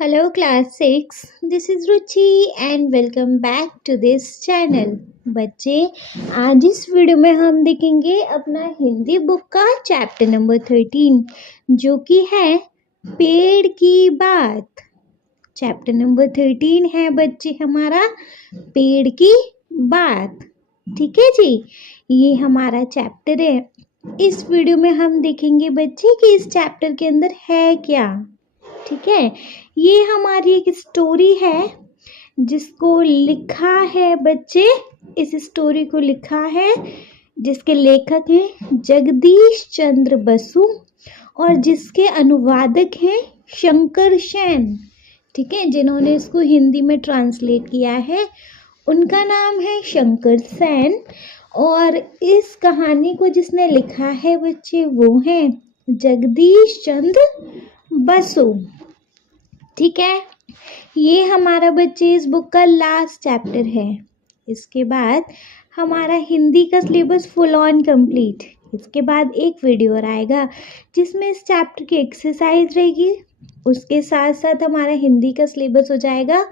Hello class 6, this is Ruchi and welcome back to this channel। बच्चे आज इस video में हम देखेंगे अपना हिंदी बुक का चैप्टर नंबर 13 जो कि है पेड़ की बात। चैप्टर नंबर 13 है बच्चे हमारा पेड़ की बात। ठीक है जी, ये हमारा चैप्टर है। इस वीडियो में हम देखेंगे बच्चे कि इस चैप्टर के अंदर है क्या। ठीक है, ये हमारी एक स्टोरी है जिसको लिखा है बच्चे, इस स्टोरी को लिखा है जिसके लेखक हैं जगदीश चंद्र बसु और जिसके अनुवादक हैं शंकर सेन। ठीक है, जिन्होंने इसको हिंदी में ट्रांसलेट किया है उनका नाम है शंकर सेन। और इस कहानी को जिसने लिखा है बच्चे वो हैं जगदीश चंद्र बसु। ठीक है, ये हमारा बच्चे इस बुक का लास्ट चैप्टर है। इसके बाद हमारा हिंदी का सिलेबस फुल ऑन कंप्लीट। इसके बाद एक वीडियो और आएगा जिसमें इस चैप्टर की एक्सरसाइज रहेगी, उसके साथ साथ हमारा हिंदी का सिलेबस हो जाएगा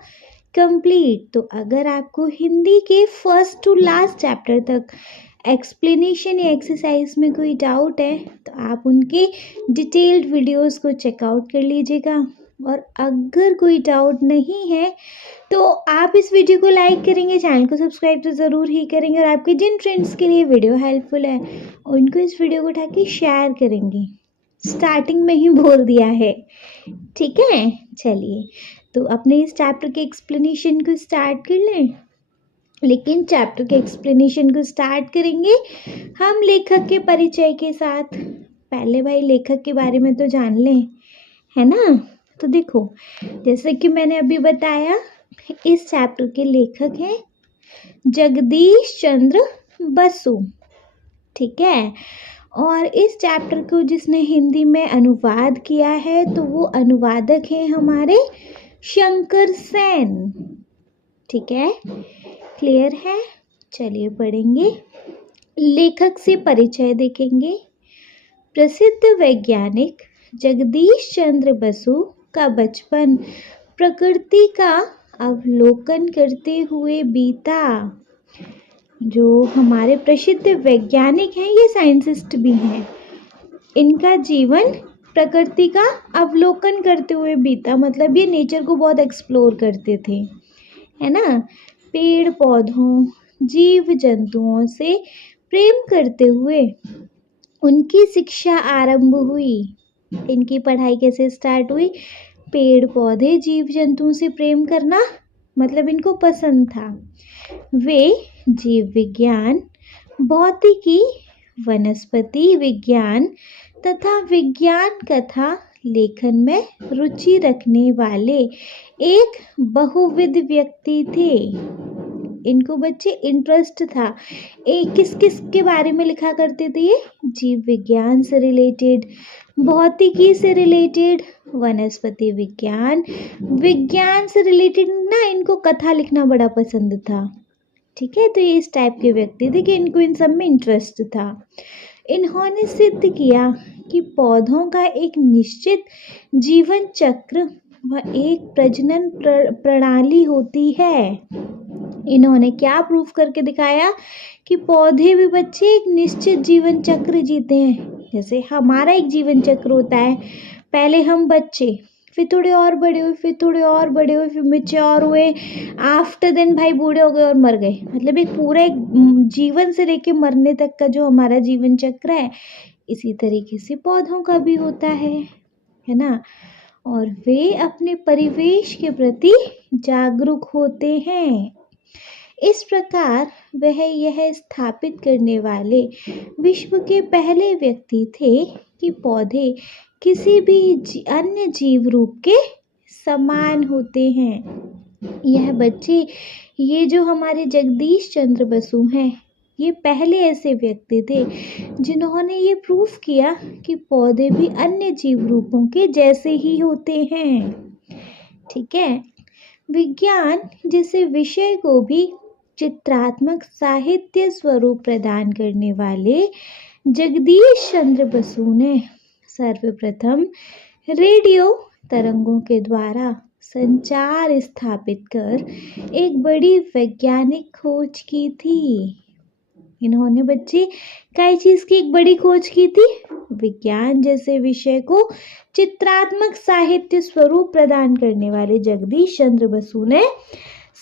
कंप्लीट। तो अगर आपको हिंदी के फर्स्ट टू लास्ट चैप्टर तक एक्सप्लेनेशन या एक्सरसाइज में कोई डाउट है तो आप उनके डिटेल्ड वीडियोस को चेकआउट कर लीजिएगा। और अगर कोई डाउट नहीं है तो आप इस वीडियो को लाइक करेंगे, चैनल को सब्सक्राइब तो ज़रूर ही करेंगे और आपके जिन फ्रेंड्स के लिए वीडियो हेल्पफुल है उनको इस वीडियो को उठा के शेयर करेंगे। स्टार्टिंग में ही बोल दिया है। ठीक है, चलिए तो अपने इस चैप्टर के एक्सप्लेनेशन को स्टार्ट कर लें। लेकिन चैप्टर के एक्सप्लेनेशन को स्टार्ट करेंगे हम लेखक के परिचय के साथ। पहले भाई लेखक के बारे में तो जान लें, है ना। तो देखो, जैसे कि मैंने अभी बताया इस चैप्टर के लेखक हैं जगदीश चंद्र बसु। ठीक है, और इस चैप्टर को जिसने हिंदी में अनुवाद किया है तो वो अनुवादक हैं हमारे शंकर सेन। ठीक है, क्लियर है। चलिए पढ़ेंगे, लेखक से परिचय देखेंगे। प्रसिद्ध वैज्ञानिक जगदीश चंद्र बसु का बचपन प्रकृति का अवलोकन करते हुए बीता। जो हमारे प्रसिद्ध वैज्ञानिक हैं ये साइंटिस्ट भी हैं, इनका जीवन प्रकृति का अवलोकन करते हुए बीता, मतलब ये नेचर को बहुत एक्सप्लोर करते थे, है ना। पेड़ पौधों जीव जंतुओं से प्रेम करते हुए उनकी शिक्षा आरंभ हुई। इनकी पढ़ाई कैसे स्टार्ट हुई? पेड़ पौधे जीव जंतुओं से प्रेम करना मतलब इनको पसंद था। वे जीव विज्ञान, भौतिकी, वनस्पति विज्ञान तथा विज्ञान कथा लेखन में रुचि रखने वाले एक बहुविध व्यक्ति थे। इनको बच्चे इंटरेस्ट था। किस किस के बारे में लिखा करते थे ये? जीव विज्ञान से रिलेटेड, भौतिकी से रिलेटेड, वनस्पति विज्ञान, विज्ञान से रिलेटेड ना इनको कथा लिखना बड़ा पसंद था। ठीक है, तो ये इस टाइप के व्यक्ति थे कि इनको इन सब में इंटरेस्ट था। इन्होंने सिद्ध किया कि पौधों का एक निश्चित जीवन चक्र व एक प्रजनन प्रणाली होती है। इन्होंने क्या प्रूफ करके दिखाया कि पौधे भी बच्चे एक निश्चित जीवन चक्र जीते हैं। जैसे हमारा एक जीवन चक्र होता है, पहले हम बच्चे, फिर थोड़े और बड़े हुए, फिर थोड़े और बड़े हुए, फिर मैच्योर हुए, आफ्टर देन भाई बूढ़े हो गए और मर गए। मतलब एक पूरा एक जीवन से लेके मरने तक का जो हमारा जीवन चक्र है इसी तरीके से पौधों का भी होता है ना। और वे अपने परिवेश के प्रति जागरूक होते हैं। इस प्रकार वह यह स्थापित करने वाले विश्व के पहले व्यक्ति थे कि पौधे किसी भी अन्य जीव रूप के समान होते हैं। यह बच्चे, ये जो हमारे जगदीश चंद्र बसु हैं ये पहले ऐसे व्यक्ति थे जिन्होंने ये प्रूफ किया कि पौधे भी अन्य जीव रूपों के जैसे ही होते हैं। ठीक है, विज्ञान जैसे विषय को भी चित्रात्मक साहित्य स्वरूप प्रदान करने वाले जगदीश चंद्र बसु ने सर्वप्रथम रेडियो तरंगों के द्वारा संचार स्थापित कर एक बड़ी वैज्ञानिक खोज की थी। इन्होंने बच्चे कई चीज की एक बड़ी खोज की थी। विज्ञान जैसे विषय को चित्रात्मक साहित्य स्वरूप प्रदान करने वाले जगदीश चंद्र बसु ने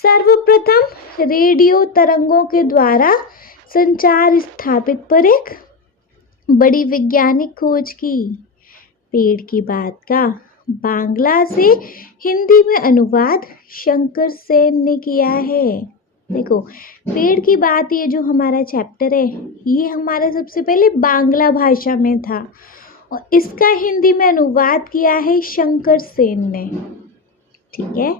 सर्वप्रथम रेडियो तरंगों के द्वारा संचार स्थापित पर एक बड़ी वैज्ञानिक खोज की। पेड़ की बात का बांग्ला से हिंदी में अनुवाद शंकर सेन ने किया है। देखो, पेड़ की बात, ये जो हमारा चैप्टर है ये हमारा सबसे पहले बांग्ला भाषा में था और इसका हिंदी में अनुवाद किया है शंकर सेन ने। ठीक है,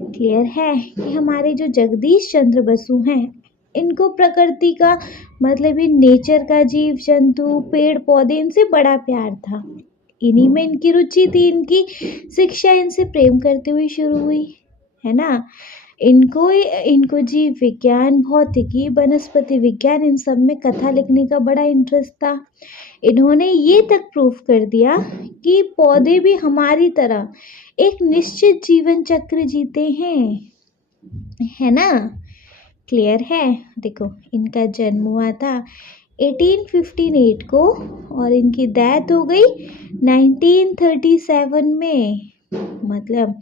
क्लियर है कि हमारे जो जगदीश चंद्र बसु हैं इनको प्रकृति का मतलब ये नेचर का, जीव जंतु, पेड़ पौधे, इनसे बड़ा प्यार था। इन्हीं में इनकी रुचि थी, इनकी शिक्षा इनसे प्रेम करते हुए शुरू हुई, है ना। इनको जीव विज्ञान, भौतिकी, वनस्पति विज्ञान, इन सब में कथा लिखने का बड़ा इंटरेस्ट था। इन्होंने ये तक प्रूफ कर दिया कि पौधे भी हमारी तरह एक निश्चित जीवन चक्र जीते हैं, है ना। क्लियर है। देखो, इनका जन्म हुआ था 1858 को और इनकी डेथ हो गई 1937 में। मतलब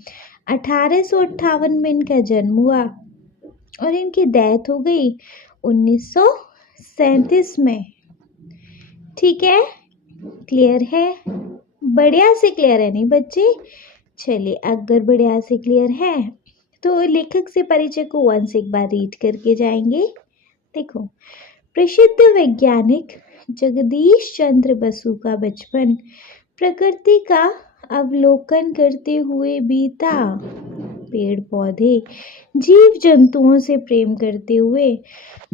1858 में इनका जन्म हुआ और इनकी डेथ हो गई 1937 में। ठीक है, क्लियर है। बढ़िया से क्लियर है नहीं बच्चे? चलिए, अगर बढ़िया से क्लियर है तो लेखक से परिचय को वंस एक बार रीड करके जाएंगे। देखो, प्रसिद्ध वैज्ञानिक जगदीश चंद्र बसु का बचपन प्रकृति का अवलोकन करते हुए बीता। पेड़ पौधे, जीव जंतुओं से प्रेम करते हुए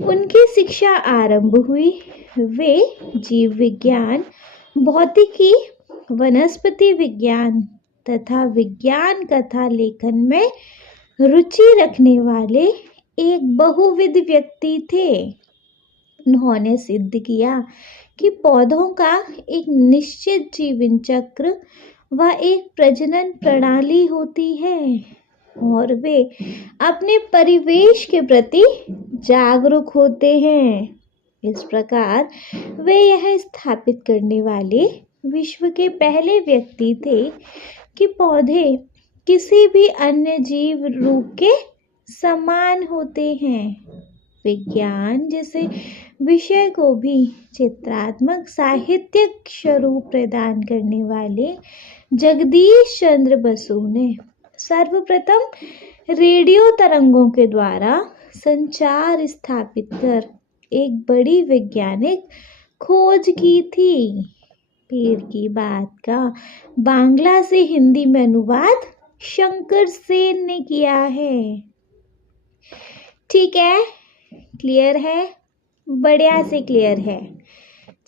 उनकी शिक्षा आरंभ हुई। वे जीव विज्ञान, भौतिकी, वनस्पति विज्ञान तथा विज्ञान कथा लेखन में रुचि रखने वाले एक बहुविध व्यक्ति थे। उन्होंने सिद्ध किया कि पौधों का एक निश्चित जीवन चक्र व एक प्रजनन प्रणाली होती है और वे अपने परिवेश के प्रति जागरूक होते हैं। इस प्रकार वे यह स्थापित करने वाले विश्व के पहले व्यक्ति थे कि पौधे किसी भी अन्य जीव रूप के समान होते हैं। विज्ञान जैसे विषय को भी चित्रात्मक साहित्यिक स्वरूप प्रदान करने वाले जगदीश चंद्र बसु ने सर्वप्रथम रेडियो तरंगों के द्वारा संचार स्थापित कर एक बड़ी वैज्ञानिक खोज की थी। पेड़ की बात का बांग्ला से हिंदी में अनुवाद शंकर सेन ने किया है। ठीक है, क्लियर है? बढ़िया से क्लियर है।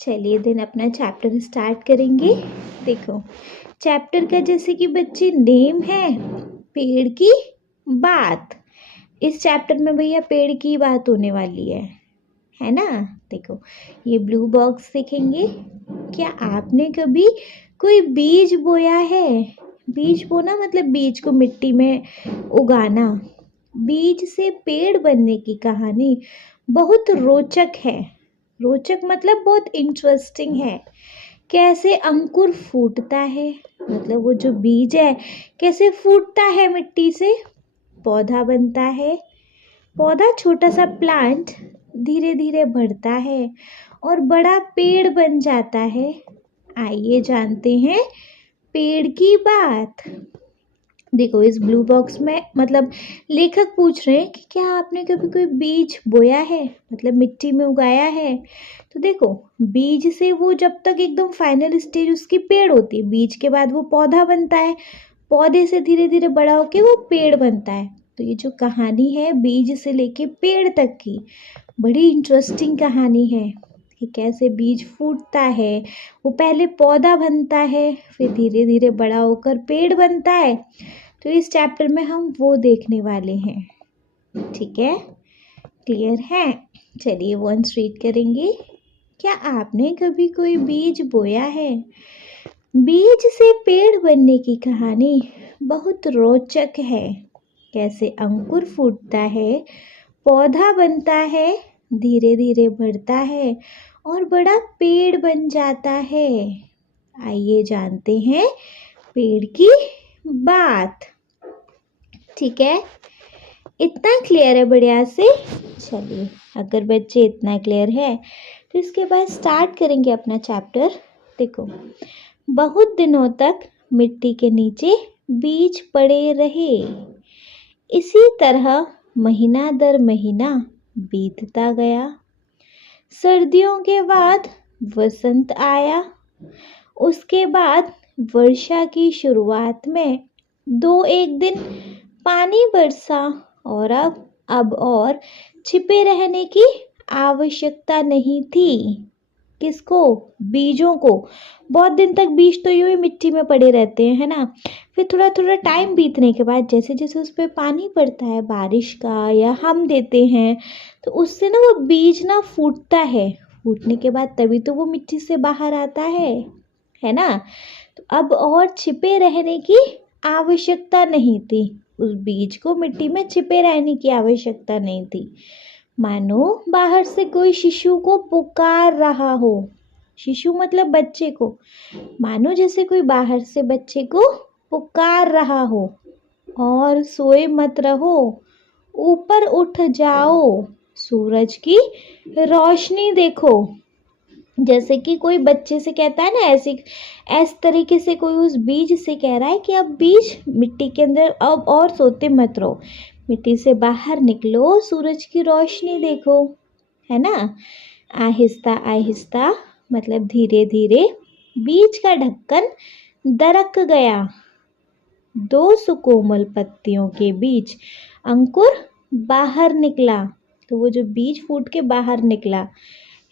चलिए दिन अपना चैप्टर स्टार्ट करेंगे। देखो, चैप्टर का जैसे कि बच्चे नेम है पेड़ की बात। इस चैप्टर में भैया पेड़ की बात होने वाली है ना। देखो, ये ब्लू बॉक्स देखेंगे। क्या आपने कभी कोई बीज बोया है? बीज बोना मतलब बीज को मिट्टी में उगाना। बीज से पेड़ बनने की कहानी बहुत रोचक है। रोचक मतलब बहुत इंटरेस्टिंग है। कैसे अंकुर फूटता है, मतलब वो जो बीज है कैसे फूटता है मिट्टी से, पौधा बनता है। पौधा, छोटा सा प्लांट, धीरे धीरे बढ़ता है और बड़ा पेड़ बन जाता है। आइए जानते हैं पेड़ की बात। देखो, इस ब्लू बॉक्स में मतलब लेखक पूछ रहे हैं कि क्या आपने कभी कोई बीज बोया है, मतलब मिट्टी में उगाया है। तो देखो, बीज से वो जब तक एकदम फाइनल स्टेज उसकी पेड़ होती है, बीज के बाद वो पौधा बनता है, पौधे से धीरे धीरे बड़ा होके वो पेड़ बनता है। तो ये जो कहानी है बीज से लेके पेड़ तक की, बड़ी इंटरेस्टिंग कहानी है कि कैसे बीज फूटता है, वो पहले पौधा बनता है, फिर धीरे धीरे बड़ा होकर पेड़ बनता है। तो इस चैप्टर में हम वो देखने वाले हैं। ठीक है, क्लियर है? चलिए वंस रीड करेंगे। क्या आपने कभी कोई बीज बोया है? बीज से पेड़ बनने की कहानी बहुत रोचक है। कैसे अंकुर फूटता है, पौधा बनता है, धीरे धीरे बढ़ता है और बड़ा पेड़ बन जाता है। आइए जानते हैं पेड़ की बात। ठीक है, इतना क्लियर है बढ़िया से। चलिए, अगर बच्चे इतना क्लियर है तो इसके बाद स्टार्ट करेंगे अपना चैप्टर। देखो, बहुत दिनों तक मिट्टी के नीचे बीज पड़े रहे। इसी तरह महीना दर महीना बीतता गया। सर्दियों के बाद वसंत आया। उसके बाद वर्षा की शुरुआत में 2-1 दिन पानी बरसा और अब और छिपे रहने की आवश्यकता नहीं थी। किसको? बीजों को। बहुत दिन तक बीज तो यूं ही मिट्टी में पड़े रहते हैं, है ना। फिर थोड़ा थोड़ा टाइम बीतने के बाद जैसे जैसे उस पर पानी पड़ता है बारिश का या हम देते हैं, तो उससे ना वो बीज ना फूटता है। फूटने के बाद तभी तो वो मिट्टी से बाहर आता है ना। तो अब और छिपे रहने की आवश्यकता नहीं थी। उस बीज को मिट्टी में छिपे रहने की आवश्यकता नहीं थी। मानो बाहर से कोई शिशु को पुकार रहा हो। शिशु मतलब बच्चे को। मानो जैसे कोई बाहर से बच्चे को पुकार रहा हो। और सोए मत रहो, ऊपर उठ जाओ, सूरज की रोशनी देखो। जैसे कि कोई बच्चे से कहता है ना, ऐसे तरीके से कोई उस बीज से कह रहा है कि अब बीज मिट्टी के अंदर अब और सोते मत रहो, मिट्टी से बाहर निकलो, सूरज की रोशनी देखो, है ना। आहिस्ता आहिस्ता मतलब धीरे धीरे बीज का ढक्कन दरक गया। 2 सुकोमल पत्तियों के बीच अंकुर बाहर निकला। तो वो जो बीज फूट के बाहर निकला,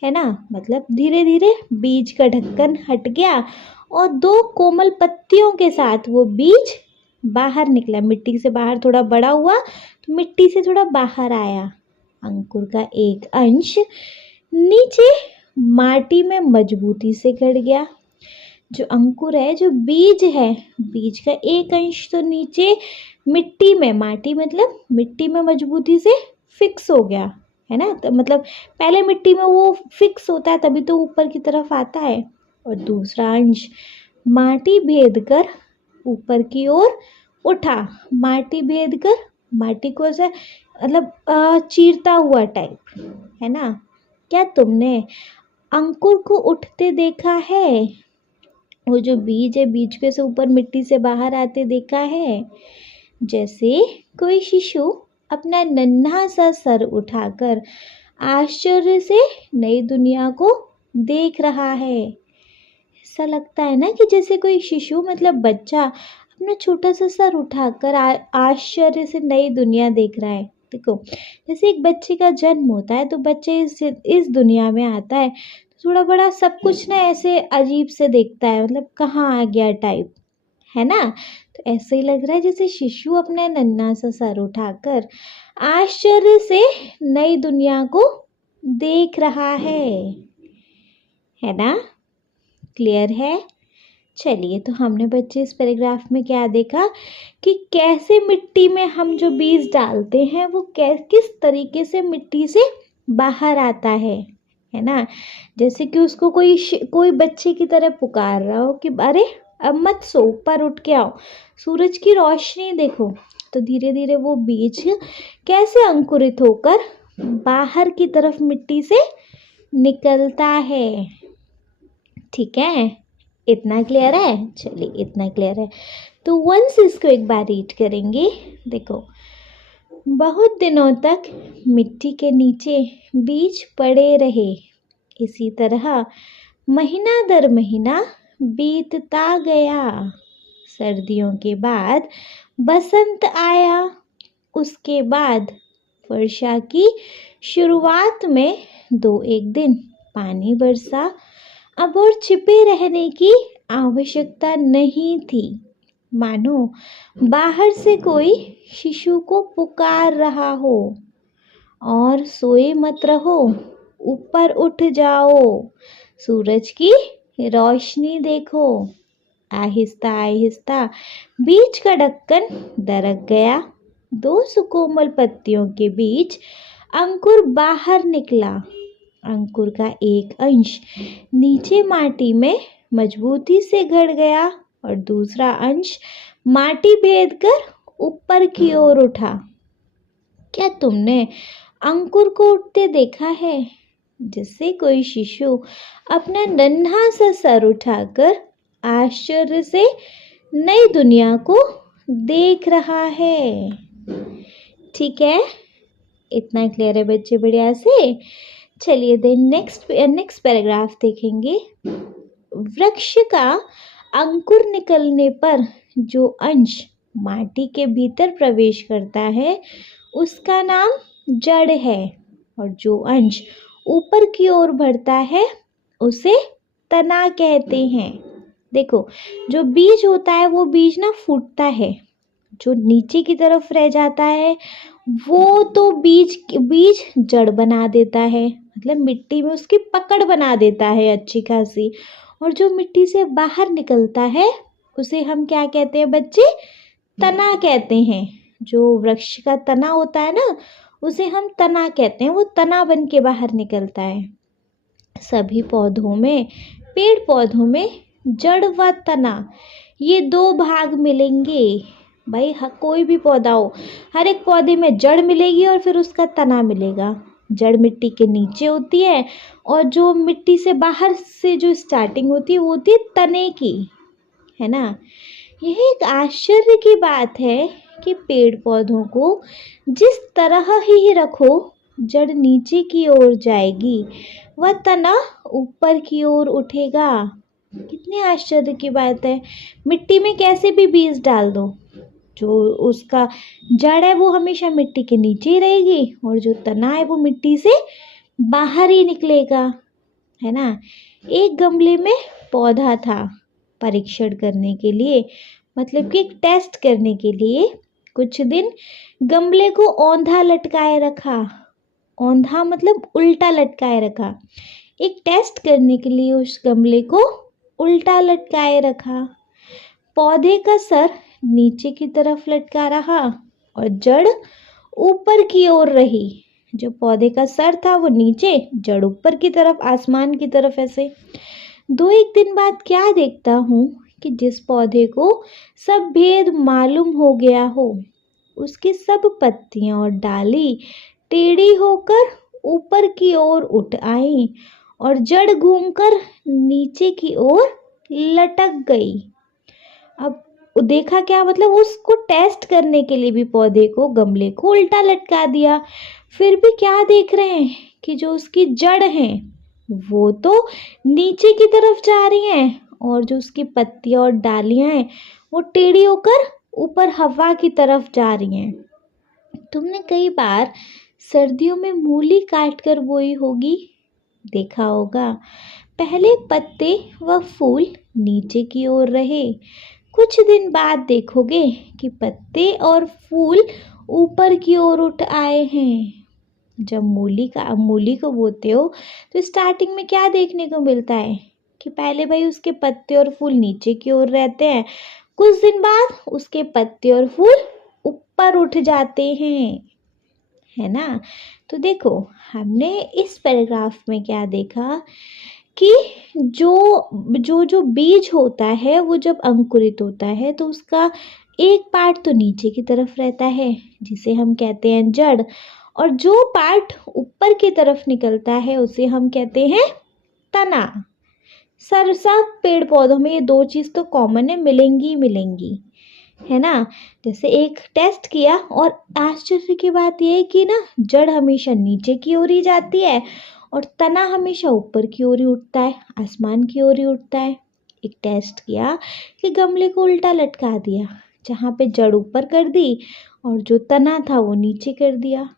है ना, मतलब धीरे धीरे बीज का ढक्कन हट गया और 2 कोमल पत्तियों के साथ वो बीज बाहर निकला। मिट्टी से बाहर थोड़ा बड़ा हुआ तो मिट्टी से थोड़ा बाहर आया। अंकुर का एक अंश नीचे माटी में मजबूती से गड़ गया। जो अंकुर है, जो बीज है, बीज का एक अंश तो नीचे मिट्टी में, माटी मतलब मिट्टी में मजबूती से फिक्स हो गया, है ना। तो मतलब पहले मिट्टी में वो फिक्स होता है तभी तो ऊपर की तरफ आता है। और दूसरा अंश माटी भेद कर ऊपर की ओर उठा। माटी भेद कर, माटी को ऐसे मतलब चीरता हुआ टाइप, है ना। क्या तुमने अंकुर को उठते देखा है? वो जो बीज है, बीज के से ऊपर मिट्टी से बाहर आते देखा है? जैसे कोई शिशु अपना नन्हा सा सर उठाकर आश्चर्य से नई दुनिया को देख रहा है। ऐसा लगता है ना कि जैसे कोई शिशु मतलब बच्चा अपना छोटा सा सर उठाकर आश्चर्य से नई दुनिया देख रहा है। देखो, जैसे एक बच्चे का जन्म होता है तो बच्चे इस दुनिया में आता है, थोड़ा बड़ा सब कुछ ना ऐसे अजीब से देखता है, मतलब कहाँ आ गया टाइप, है ना। तो ऐसे ही लग रहा है जैसे शिशु अपना नन्हा सा सर उठाकर आश्चर्य से नई दुनिया को देख रहा है ना। क्लियर है? चलिए, तो हमने बच्चे इस पैराग्राफ में क्या देखा कि कैसे मिट्टी में हम जो बीज डालते हैं वो किस तरीके से मिट्टी से बाहर आता है ना। जैसे कि उसको कोई बच्चे की तरह पुकार रहा हो कि अरे अब मत सो, ऊपर उठ के आओ, सूरज की रोशनी देखो। तो धीरे धीरे वो बीज कैसे अंकुरित होकर बाहर की तरफ मिट्टी से निकलता है। ठीक है, इतना क्लियर है? चलिए, इतना क्लियर है तो वंस इसको एक बार रीड करेंगे। देखो, बहुत दिनों तक मिट्टी के नीचे बीज पड़े रहे। इसी तरह महीना दर महीना बीतता गया। सर्दियों के बाद बसंत आया। उसके बाद वर्षा की शुरुआत में 2-1 दिन पानी बरसा। अब और छिपे रहने की आवश्यकता नहीं थी। मानो बाहर से कोई शिशु को पुकार रहा हो। और सोए मत रहो, ऊपर उठ जाओ, सूरज की रोशनी देखो। आहिस्ता आहिस्ता बीज का ढक्कन दरक गया। दो सुकोमल पत्तियों के बीच अंकुर बाहर निकला। अंकुर का एक अंश नीचे माटी में मजबूती से गड़ गया और दूसरा अंश माटी भेद कर ऊपर की ओर उठा। क्या तुमने अंकुर को उठते देखा है? जिससे कोई शिशु अपना नन्हा सा सर उठाकर आश्चर्य से नई दुनिया को देख रहा है। ठीक है, इतना क्लियर है बच्चे? बढ़िया से। चलिए देन नेक्स्ट पैराग्राफ देखेंगे। वृक्ष का अंकुर निकलने पर जो अंश माटी के भीतर प्रवेश करता है उसका नाम जड़ है, और जो अंश ऊपर की ओर बढ़ता है उसे तना कहते हैं। देखो, जो बीज होता है वो बीज ना फूटता है, जो नीचे की तरफ रह जाता है वो तो बीज जड़ बना देता है, मतलब मिट्टी में उसकी पकड़ बना देता है अच्छी खासी। और जो मिट्टी से बाहर निकलता है उसे हम क्या कहते हैं बच्चे? तना कहते हैं। जो वृक्ष का तना होता है ना उसे हम तना कहते हैं, वो तना बन के बाहर निकलता है। सभी पौधों में, पेड़ पौधों में जड़ व तना ये दो भाग मिलेंगे। भाई कोई भी पौधा हो, हर एक पौधे में जड़ मिलेगी और फिर उसका तना मिलेगा। जड़ मिट्टी के नीचे होती है और जो मिट्टी से बाहर से जो स्टार्टिंग होती है वो होती है तने की, है ना। यह एक आश्चर्य की बात है कि पेड़ पौधों को जिस तरह ही रखो जड़ नीचे की ओर जाएगी, वह तना ऊपर की ओर उठेगा। कितने आश्चर्य की बात है। मिट्टी में कैसे भी बीज डाल दो, जो उसका जड़ है वो हमेशा मिट्टी के नीचे ही रहेगी और जो तना है वो मिट्टी से बाहर ही निकलेगा, है ना। एक गमले में पौधा था। परीक्षण करने के लिए, मतलब कि एक टेस्ट करने के लिए कुछ दिन गमले को औंधा लटकाए रखा। औंधा मतलब उल्टा लटकाए रखा। एक टेस्ट करने के लिए उस गमले को उल्टा लटकाए रखा। पौधे का सर नीचे की तरफ लटका रहा और जड़ ऊपर की ओर रही। जो पौधे का सर था वो नीचे, जड़ ऊपर की तरफ, आसमान की तरफ ऐसे। एक दिन बाद क्या देखता हूँ कि जिस पौधे को सब भेद मालूम हो गया हो उसकी सब पत्तियां और डाली टेढ़ी होकर ऊपर की ओर उठ आई और जड़ घूमकर नीचे की ओर लटक गई। अब देखा क्या, मतलब उसको टेस्ट करने के लिए भी पौधे को, गमले को उल्टा लटका दिया, फिर भी क्या देख रहे हैं कि जो उसकी जड़ हैं वो तो नीचे की तरफ जा रही हैं और जो उसकी पत्तियां और डालियां हैं वो टेढ़ी होकर ऊपर हवा की तरफ जा रही हैं। तुमने कई बार सर्दियों में मूली काट कर बोई होगी, देखा होगा। पहले पत्ते व फूल नीचे की ओर रहे, कुछ दिन बाद देखोगे कि पत्ते और फूल ऊपर की ओर उठ आए हैं। जब मूली को बोते हो तो स्टार्टिंग में क्या देखने को मिलता है कि पहले भाई उसके पत्ते और फूल नीचे की ओर रहते हैं, कुछ दिन बाद उसके पत्ते और फूल ऊपर उठ जाते हैं, है ना। तो देखो, हमने इस पैराग्राफ में क्या देखा कि जो बीज होता है वो जब अंकुरित होता है तो उसका एक पार्ट तो नीचे की तरफ रहता है जिसे हम कहते हैं जड़, और जो पार्ट ऊपर की तरफ निकलता है उसे हम कहते हैं तना। सब पेड़ पौधों में ये दो चीज़ तो कॉमन है, मिलेंगी, है ना। जैसे एक टेस्ट किया, और आश्चर्य की बात यह है कि ना जड़ हमेशा नीचे की ओर ही जाती है और तना हमेशा ऊपर की ओर ही उठता है, आसमान की ओर ही उठता है। एक टेस्ट किया कि गमले को उल्टा लटका दिया, जहाँ पे जड़ ऊपर कर दी और जो तना था वो नीचे कर दिया।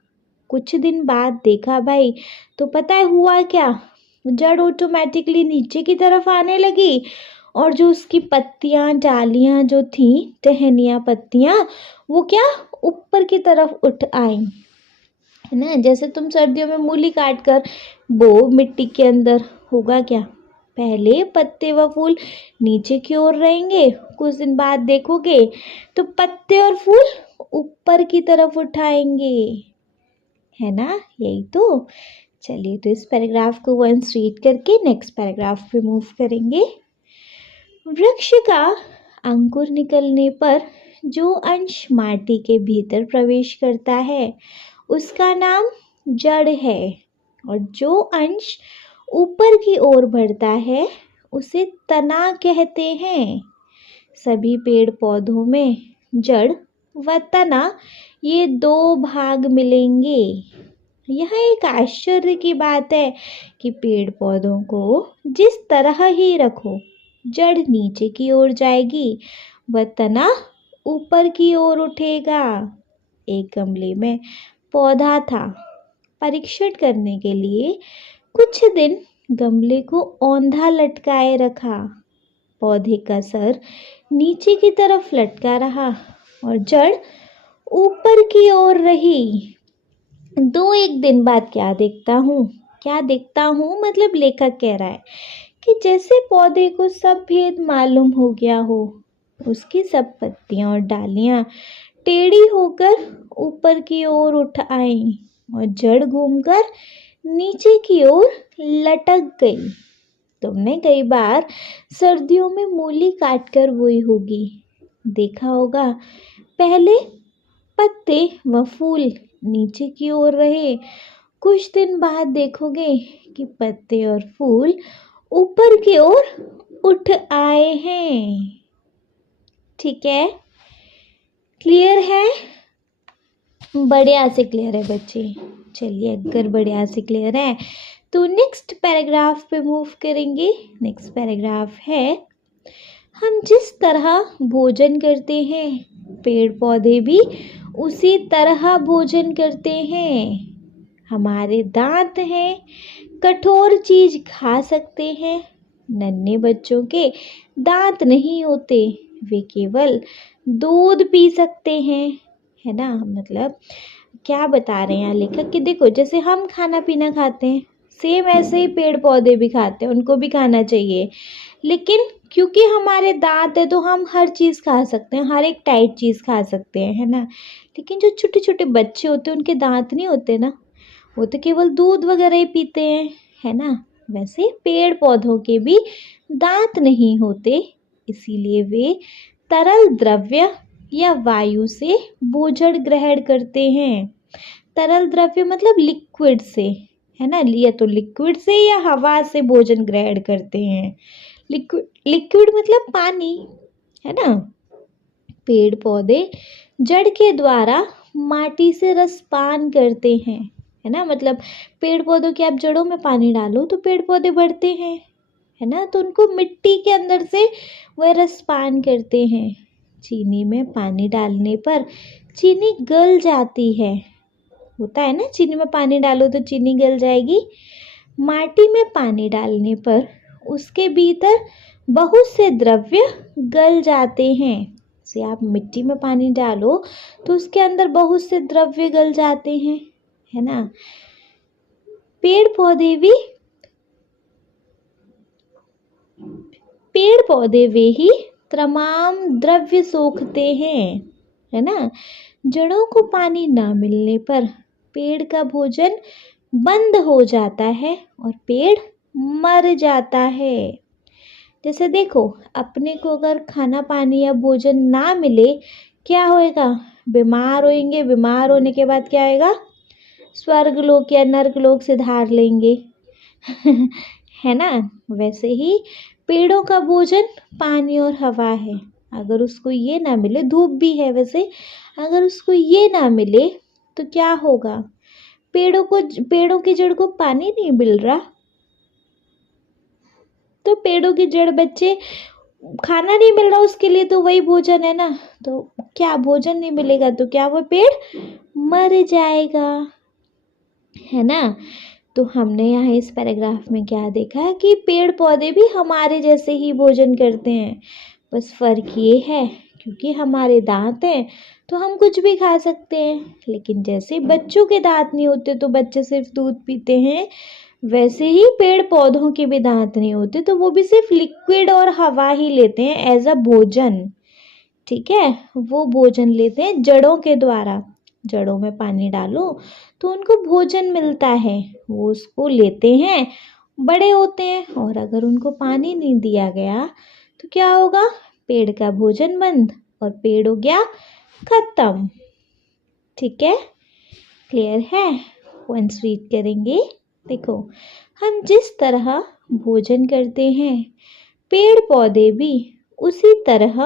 कुछ दिन बाद देखा भाई, तो पता है हुआ क्या, जड़ ऑटोमेटिकली नीचे की तरफ आने लगी और जो उसकी पत्तियां, डालियां जो थी, टहनियाँ, पत्तियां, वो क्या ऊपर की तरफ उठ आई, है ना। जैसे तुम सर्दियों में मूली काट कर बो मिट्टी के अंदर, होगा क्या, पहले पत्ते व फूल नीचे की ओर रहेंगे, कुछ दिन बाद देखोगे तो पत्ते और फूल ऊपर की तरफ उठाएंगे, है ना? यही तो। चलिए, तो इस पैराग्राफ को वंस रीड करके नेक्स्ट पैराग्राफ पे मूव करेंगे। वृक्ष का अंकुर निकलने पर जो अंश माटी के भीतर प्रवेश करता है उसका नाम जड़ है, और जो अंश ऊपर की ओर बढ़ता है उसे तना कहते हैं। सभी पेड़ पौधों में जड़ व तना ये दो भाग मिलेंगे। यह एक आश्चर्य की बात है कि पेड़ पौधों को जिस तरह ही रखो, जड़ नीचे की ओर जाएगी व तना ऊपर की ओर उठेगा। एक गमले में पौधा था। परीक्षण करने के लिए कुछ दिन गमले को औंधा लटकाए रखा। पौधे का सर नीचे की तरफ लटका रहा और जड़ ऊपर की ओर रही। एक दिन बाद क्या देखता हूँ मतलब लेखक कह रहा है कि जैसे पौधे को सब भेद मालूम हो गया हो। उसकी सब पत्तियां और डालियां टेढ़ी होकर ऊपर की ओर उठ आईं और जड़ घूमकर नीचे की ओर लटक गई। तुमने कई बार सर्दियों में मूली काटकर बोई होगी, देखा होगा। पहले पत्ते व फूल नीचे की ओर रहे, कुछ दिन बाद देखोगे कि पत्ते और फूल ऊपर की ओर उठ आए हैं। ठीक है, क्लियर है? बढ़िया से क्लियर है बच्चे। चलिए, अगर बढ़िया से क्लियर है तो नेक्स्ट पैराग्राफ पे मूव करेंगे। नेक्स्ट पैराग्राफ है, हम जिस तरह भोजन करते हैं पेड़ पौधे भी उसी तरह भोजन करते हैं। हमारे दांत हैं, कठोर चीज खा सकते हैं। नन्हे बच्चों के दांत नहीं होते, वे केवल दूध पी सकते हैं, है ना? मतलब क्या बता रहे हैं यहाँ लेखक कि देखो, जैसे हम खाना पीना खाते हैं सेम ऐसे ही पेड़ पौधे भी खाते हैं, उनको भी खाना चाहिए। लेकिन क्योंकि हमारे दांत है तो हम हर चीज़ खा सकते हैं, हर एक टाइट चीज़ खा सकते हैं, है ना? लेकिन जो छोटे छोटे बच्चे होते हैं उनके दांत नहीं होते ना, वो तो केवल दूध वगैरह ही पीते हैं, है ना? वैसे पेड़ पौधों के भी दांत नहीं होते, इसीलिए वे तरल द्रव्य या वायु से भोजन ग्रहण करते हैं। तरल द्रव्य मतलब लिक्विड से, है ना? या तो लिक्विड से या हवा से भोजन ग्रहण करते हैं। लिक्विड मतलब पानी, है ना? पेड़ पौधे जड़ के द्वारा माटी से रस पान करते हैं, है ना? मतलब पेड़ पौधों की आप जड़ों में पानी डालो तो पेड़ पौधे बढ़ते हैं, है ना? तो उनको मिट्टी के अंदर से वह रस पान करते हैं। चीनी में पानी डालने पर चीनी गल जाती है, होता है ना? चीनी में पानी डालो तो चीनी गल जाएगी। माटी में पानी डालने पर उसके भीतर बहुत से द्रव्य गल जाते हैं। से आप मिट्टी में पानी डालो तो उसके अंदर बहुत से द्रव्य गल जाते हैं, है ना? पेड़ पौधे वे ही तमाम द्रव्य सोखते हैं, है ना? जड़ों को पानी ना मिलने पर पेड़ का भोजन बंद हो जाता है और पेड़ मर जाता है। जैसे देखो, अपने को अगर खाना पानी या भोजन ना मिले क्या होएगा? बीमार होएंगे। बीमार होने के बाद क्या होएगा? स्वर्ग लोक या नर्क लोक से धार लेंगे है ना? वैसे ही पेड़ों का भोजन पानी और हवा है। अगर उसको ये ना मिले, धूप भी है वैसे, अगर उसको ये ना मिले तो क्या होगा? पेड़ों की जड़ को पानी नहीं मिल रहा तो पेड़ों की जड़ बच्चे खाना नहीं मिल रहा उसके लिए, तो वही भोजन है ना। तो क्या भोजन नहीं मिलेगा तो क्या वो पेड़ मर जाएगा, है ना? तो हमने यहाँ इस पैराग्राफ में क्या देखा कि पेड़ पौधे भी हमारे जैसे ही भोजन करते हैं, बस फ़र्क ये है क्योंकि हमारे दांत हैं तो हम कुछ भी खा सकते हैं। लेकिन जैसे बच्चों के दांत नहीं होते तो बच्चे सिर्फ दूध पीते हैं, वैसे ही पेड़ पौधों के भी दांत नहीं होते, तो वो भी सिर्फ लिक्विड और हवा ही लेते हैं एज अ भोजन। ठीक है, वो भोजन लेते हैं जड़ों के द्वारा। जड़ों में पानी डालो तो उनको भोजन मिलता है, वो उसको लेते हैं, बड़े होते हैं। और अगर उनको पानी नहीं दिया गया तो क्या होगा? पेड़ का भोजन बंद और पेड़ हो गया खत्म। ठीक है, क्लियर है? वंस रीड करेंगे। देखो, हम जिस तरह भोजन करते हैं, पेड़ पौधे भी उसी तरह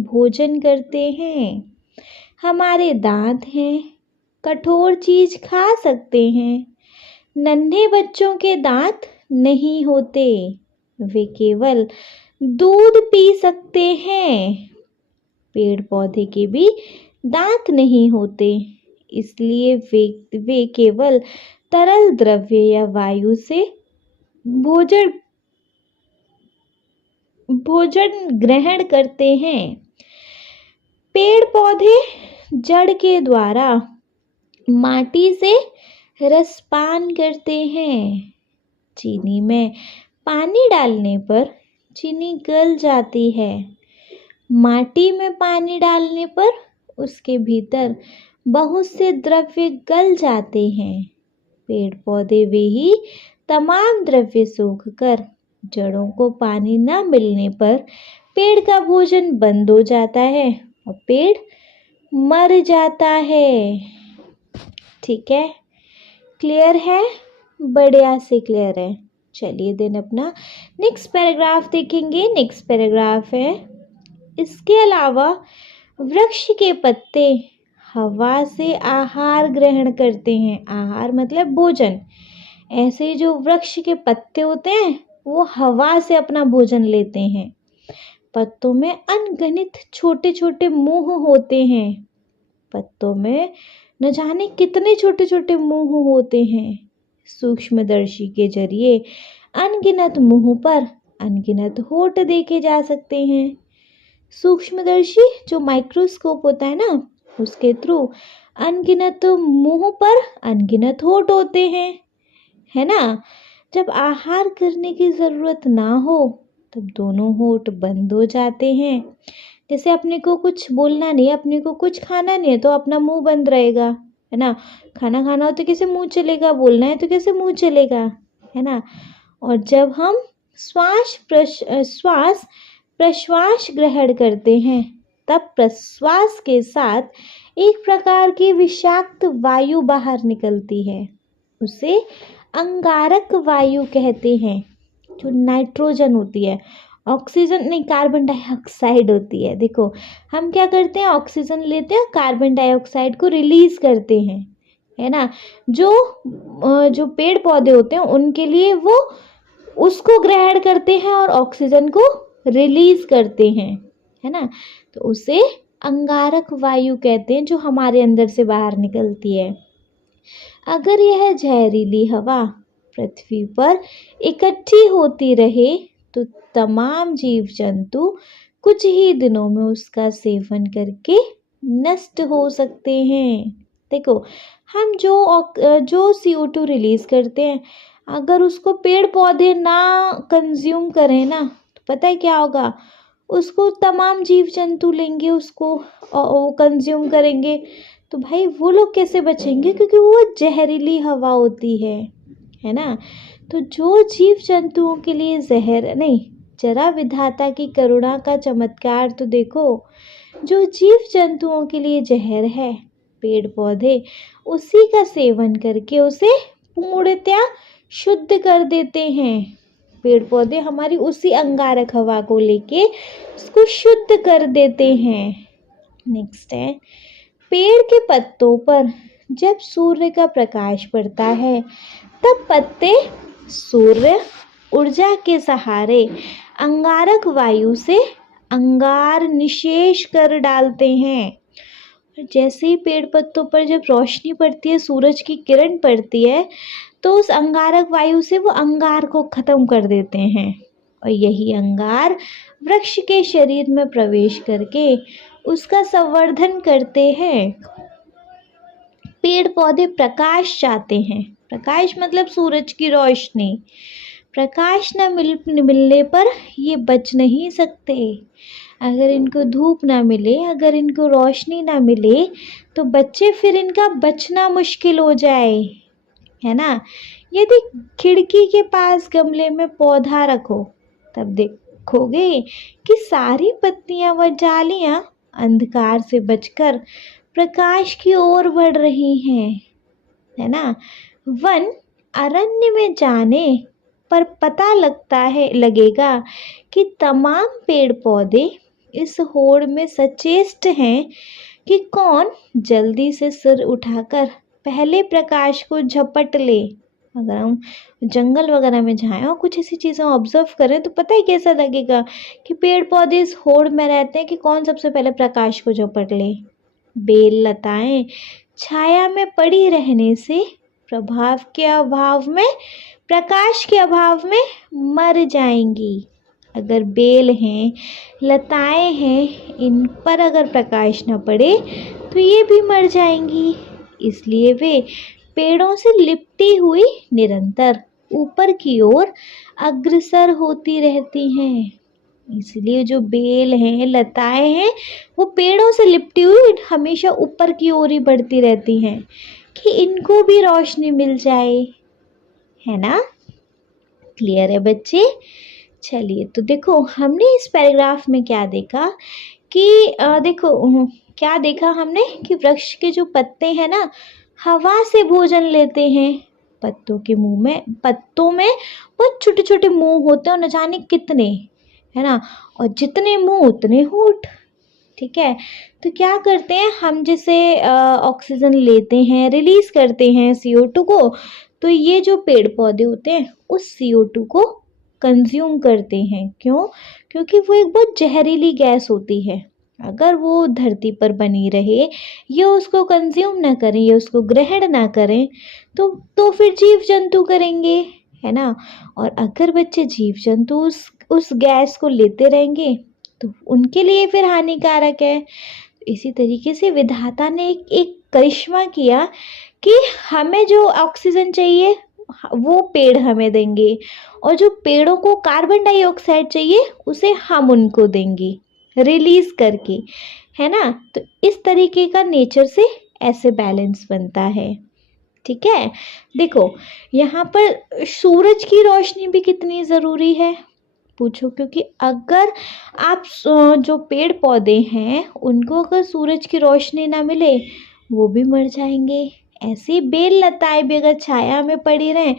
भोजन करते हैं। हमारे दांत हैं, कठोर चीज खा सकते हैं। नन्हे बच्चों के दांत नहीं होते, वे केवल दूध पी सकते हैं। पेड़ पौधे के भी दांत नहीं होते, इसलिए वे केवल तरल द्रव्य या वायु से भोजन ग्रहण करते हैं। पेड़ पौधे जड़ के द्वारा माटी से रसपान करते हैं। चीनी में पानी डालने पर चीनी गल जाती है। माटी में पानी डालने पर उसके भीतर बहुत से द्रव्य गल जाते हैं। पेड़ पौधे वे ही तमाम द्रव्य सूखकर जड़ों को पानी न मिलने पर पेड़ का भोजन बंद हो जाता है और पेड़ मर जाता है। ठीक है, क्लियर है? बढ़िया से क्लियर है। चलिए देन अपना नेक्स्ट पैराग्राफ देखेंगे। नेक्स्ट पैराग्राफ है, इसके अलावा वृक्ष के पत्ते हवा से आहार ग्रहण करते हैं। आहार मतलब भोजन। ऐसे जो वृक्ष के पत्ते होते हैं वो हवा से अपना भोजन लेते हैं। पत्तों में अनगिनत छोटे छोटे मुंह होते हैं। पत्तों में न जाने कितने छोटे छोटे मुंह होते हैं। सूक्ष्मदर्शी के जरिए अनगिनत मुंह पर अनगिनत होठ देखे जा सकते हैं। सूक्ष्मदर्शी जो माइक्रोस्कोप होता है ना, उसके थ्रू अनगिनत मुंह पर अनगिनत होठ होते हैं, है ना। जब आहार करने की ज़रूरत ना हो तब दोनों होठ बंद हो जाते हैं। जैसे अपने को कुछ बोलना नहीं, अपने को कुछ खाना नहीं है तो अपना मुंह बंद रहेगा, है ना। खाना खाना हो तो कैसे मुंह चलेगा, बोलना है तो कैसे मुंह चलेगा, है ना। और जब हम श्वास प्रश्वास ग्रहण करते हैं तब प्रश्वास के साथ एक प्रकार की विषाक्त वायु बाहर निकलती है, उसे अंगारक वायु कहते हैं। जो नाइट्रोजन होती है, ऑक्सीजन नहीं, कार्बन डाइऑक्साइड होती है। देखो, हम क्या करते हैं, ऑक्सीजन लेते हैं, कार्बन डाइऑक्साइड को रिलीज करते हैं, है ना। जो पेड़ पौधे होते हैं उनके लिए वो उसको ग्रहण करते हैं और ऑक्सीजन को रिलीज करते हैं, है ना। तो उसे अंगारक वायु कहते हैं, जो हमारे अंदर से बाहर निकलती है। अगर यह जहरीली हवा पृथ्वी पर इकट्ठी होती रहे तो तमाम जीव जंतु कुछ ही दिनों में उसका सेवन करके नष्ट हो सकते हैं। देखो, हम जो CO2 रिलीज करते हैं, अगर उसको पेड़ पौधे ना कंज्यूम करें ना, तो पता है क्या होगा, उसको तमाम जीव जंतु लेंगे, उसको कंज्यूम करेंगे, तो भाई वो लोग कैसे बचेंगे, क्योंकि वो जहरीली हवा होती है ना। तो जो जीव जंतुओं के लिए जहर नहीं, जरा विधाता की करुणा का चमत्कार तो देखो। जो जीव जंतुओं के लिए जहर है, पेड़ पौधे उसी का सेवन करके उसे पूर्णतया शुद्ध कर देते हैं। पेड़ पौधे हमारी उसी अंगारक हवा को लेके उसको शुद्ध कर देते हैं। नेक्स्ट है, पेड़ के पत्तों पर जब सूर्य का प्रकाश पड़ता है तब पत्ते सूर्य ऊर्जा के सहारे अंगारक वायु से अंगार निषेष कर डालते हैं। जैसे ही पेड़ पत्तों पर जब रोशनी पड़ती है, सूरज की किरण पड़ती है, तो उस अंगारक वायु से वो अंगार को खत्म कर देते हैं और यही अंगार वृक्ष के शरीर में प्रवेश करके उसका संवर्धन करते हैं। पेड़ पौधे प्रकाश चाहते हैं। प्रकाश मतलब सूरज की रोशनी। प्रकाश न मिलने पर ये बच नहीं सकते। अगर इनको धूप ना मिले, अगर इनको रोशनी ना मिले, तो बच्चे फिर इनका बचना मुश्किल हो जाए, है ना। यदि खिड़की के पास गमले में पौधा रखो, तब देखोगे कि सारी पत्तियां व जालियां अंधकार से बचकर प्रकाश की ओर बढ़ रही हैं, है ना। वन अरण्य में जाने पर पता लगेगा कि तमाम पेड़ पौधे इस होड़ में सचेष्ट हैं कि कौन जल्दी से सिर उठाकर पहले प्रकाश को झपट ले। अगर हम जंगल वगैरह में जाएं और कुछ ऐसी चीज़ें ऑब्जर्व करें तो पता है कैसा लगेगा कि पेड़ पौधे इस होड़ में रहते हैं कि कौन सबसे पहले प्रकाश को झपट ले। बेल लताएं छाया में पड़ी रहने से प्रकाश के अभाव में मर जाएंगी। अगर बेल हैं, लताएं हैं, इन पर अगर प्रकाश न पड़े तो ये भी मर जाएंगी। इसलिए वे पेड़ों से लिपटी हुई निरंतर ऊपर की ओर अग्रसर होती रहती हैं। इसलिए जो बेल हैं, लताएं हैं, वो पेड़ों से लिपटी हुई हमेशा ऊपर की ओर ही बढ़ती रहती हैं कि इनको भी रोशनी मिल जाए, है ना। क्लियर है बच्चे? चलिए, तो देखो हमने इस पैराग्राफ में क्या देखा कि क्या देखा हमने कि वृक्ष के जो पत्ते हैं ना, हवा से भोजन लेते हैं। पत्तों में बहुत छोटे छोटे मुंह होते हैं और न जाने कितने, है ना, और जितने मुंह उतने होंठ। ठीक है, तो क्या करते हैं हम, जैसे ऑक्सीजन लेते हैं, रिलीज करते हैं CO2 को, तो ये जो पेड़ पौधे होते हैं उस CO2 को कंज्यूम करते हैं। क्यों? क्योंकि वो एक बहुत जहरीली गैस होती है। अगर वो धरती पर बनी रहे, ये उसको कंज्यूम ना करें, ये उसको ग्रहण ना करें, तो फिर जीव जंतु करेंगे, है ना। और अगर बच्चे जीव जंतु उस गैस को लेते रहेंगे तो उनके लिए फिर हानिकारक है। इसी तरीके से विधाता ने एक करिश्मा किया कि हमें जो ऑक्सीजन चाहिए वो पेड़ हमें देंगे, और जो पेड़ों को कार्बन डाइऑक्साइड चाहिए उसे हम उनको देंगे रिलीज करके, है ना। तो इस तरीके का नेचर से ऐसे बैलेंस बनता है। ठीक है, देखो यहाँ पर सूरज की रोशनी भी कितनी ज़रूरी है पूछो, क्योंकि अगर आप जो पेड़ पौधे हैं उनको अगर सूरज की रोशनी ना मिले वो भी मर जाएंगे। ऐसी बेल लताएं भी अगर छाया में पड़ी रहें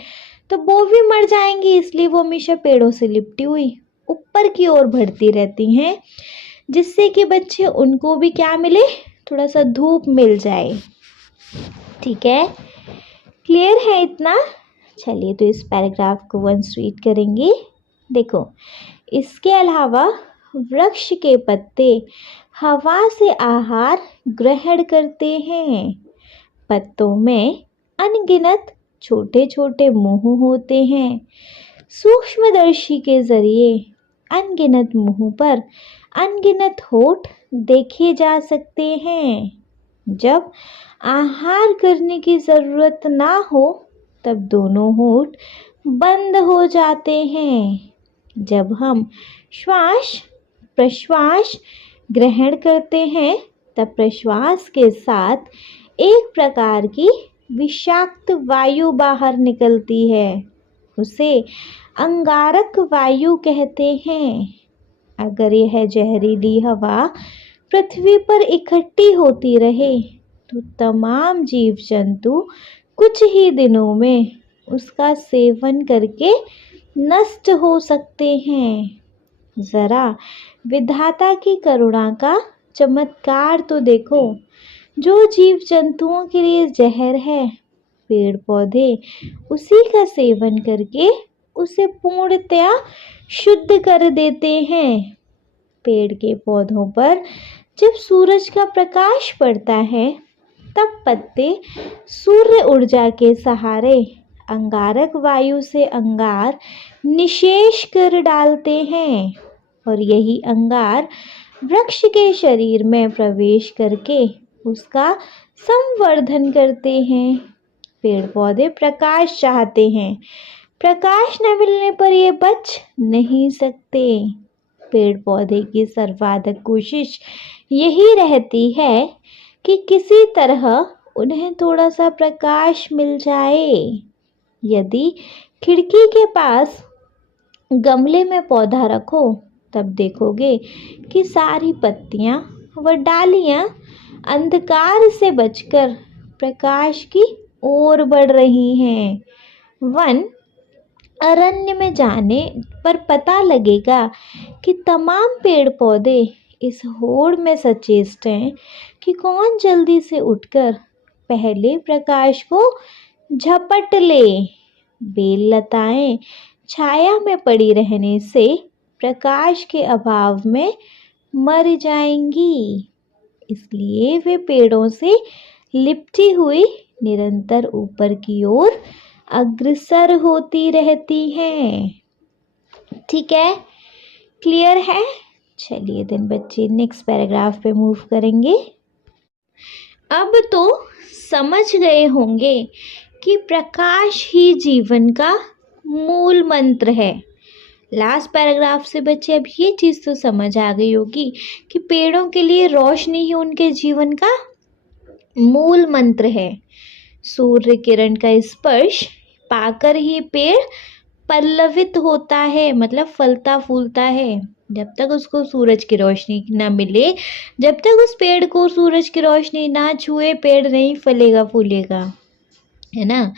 तो वो भी मर जाएंगी। इसलिए वो हमेशा पेड़ों से लिपटी हुई ऊपर की ओर बढ़ती रहती हैं, जिससे कि बच्चे उनको भी क्या मिले, थोड़ा सा धूप मिल जाए। ठीक है, क्लियर है इतना? चलिए, तो इस पैराग्राफ को वंस रीड करेंगे। देखो, इसके अलावा वृक्ष के पत्ते हवा से आहार ग्रहण करते हैं। पत्तों में अनगिनत छोटे छोटे मुंह होते हैं। सूक्ष्मदर्शी के जरिए अनगिनत मुंह पर अनगिनत होठ देखे जा सकते हैं। जब आहार करने की ज़रूरत ना हो तब दोनों होठ बंद हो जाते हैं। जब हम श्वास प्रश्वास ग्रहण करते हैं तब प्रश्वास के साथ एक प्रकार की विषाक्त वायु बाहर निकलती है, उसे अंगारक वायु कहते हैं। अगर यह जहरीली हवा पृथ्वी पर इकट्ठी होती रहे तो तमाम जीव जंतु कुछ ही दिनों में उसका सेवन करके नष्ट हो सकते हैं। जरा विधाता की करुणा का चमत्कार तो देखो। जो जीव जंतुओं के लिए जहर है, पेड़ पौधे उसी का सेवन करके उसे पूर्णतया शुद्ध कर देते हैं। पेड़ के पौधों पर जब सूरज का प्रकाश पड़ता है तब पत्ते सूर्य ऊर्जा के सहारे अंगारक वायु से अंगार निशेष कर डालते हैं, और यही अंगार वृक्ष के शरीर में प्रवेश करके उसका संवर्धन करते हैं। पेड़ पौधे प्रकाश चाहते हैं, प्रकाश न मिलने पर ये बच नहीं सकते। पेड़ पौधे की सर्वाधिक कोशिश यही रहती है कि किसी तरह उन्हें थोड़ा सा प्रकाश मिल जाए। यदि खिड़की के पास गमले में पौधा रखो तब देखोगे कि सारी पत्तियां व डालियां अंधकार से बचकर प्रकाश की ओर बढ़ रही हैं। वन अरण्य में जाने पर पता लगेगा कि तमाम पेड़ पौधे इस होड़ में सचेष्ट हैं कि कौन जल्दी से उठकर पहले प्रकाश को झपट ले। बेल लताएं छाया में पड़ी रहने से प्रकाश के अभाव में मर जाएंगी, इसलिए वे पेड़ों से लिपटी हुई निरंतर ऊपर की ओर अग्रसर होती रहती हैं। ठीक है, क्लियर है? चलिए देन बच्चे नेक्स्ट पैराग्राफ पे मूव करेंगे। अब तो समझ गए होंगे कि प्रकाश ही जीवन का मूल मंत्र है। लास्ट पैराग्राफ से बच्चे अब ये चीज़ तो समझ आ गई होगी कि पेड़ों के लिए रोशनी ही उनके जीवन का मूल मंत्र है। सूर्य किरण का स्पर्श पाकर ही पेड़ पल्लवित होता है, मतलब फलता फूलता है। जब तक उसको सूरज की रोशनी ना मिले, जब तक उस पेड़ को सूरज की रोशनी ना छुए, पेड़ नहीं फलेगा फूलेगा, है ना।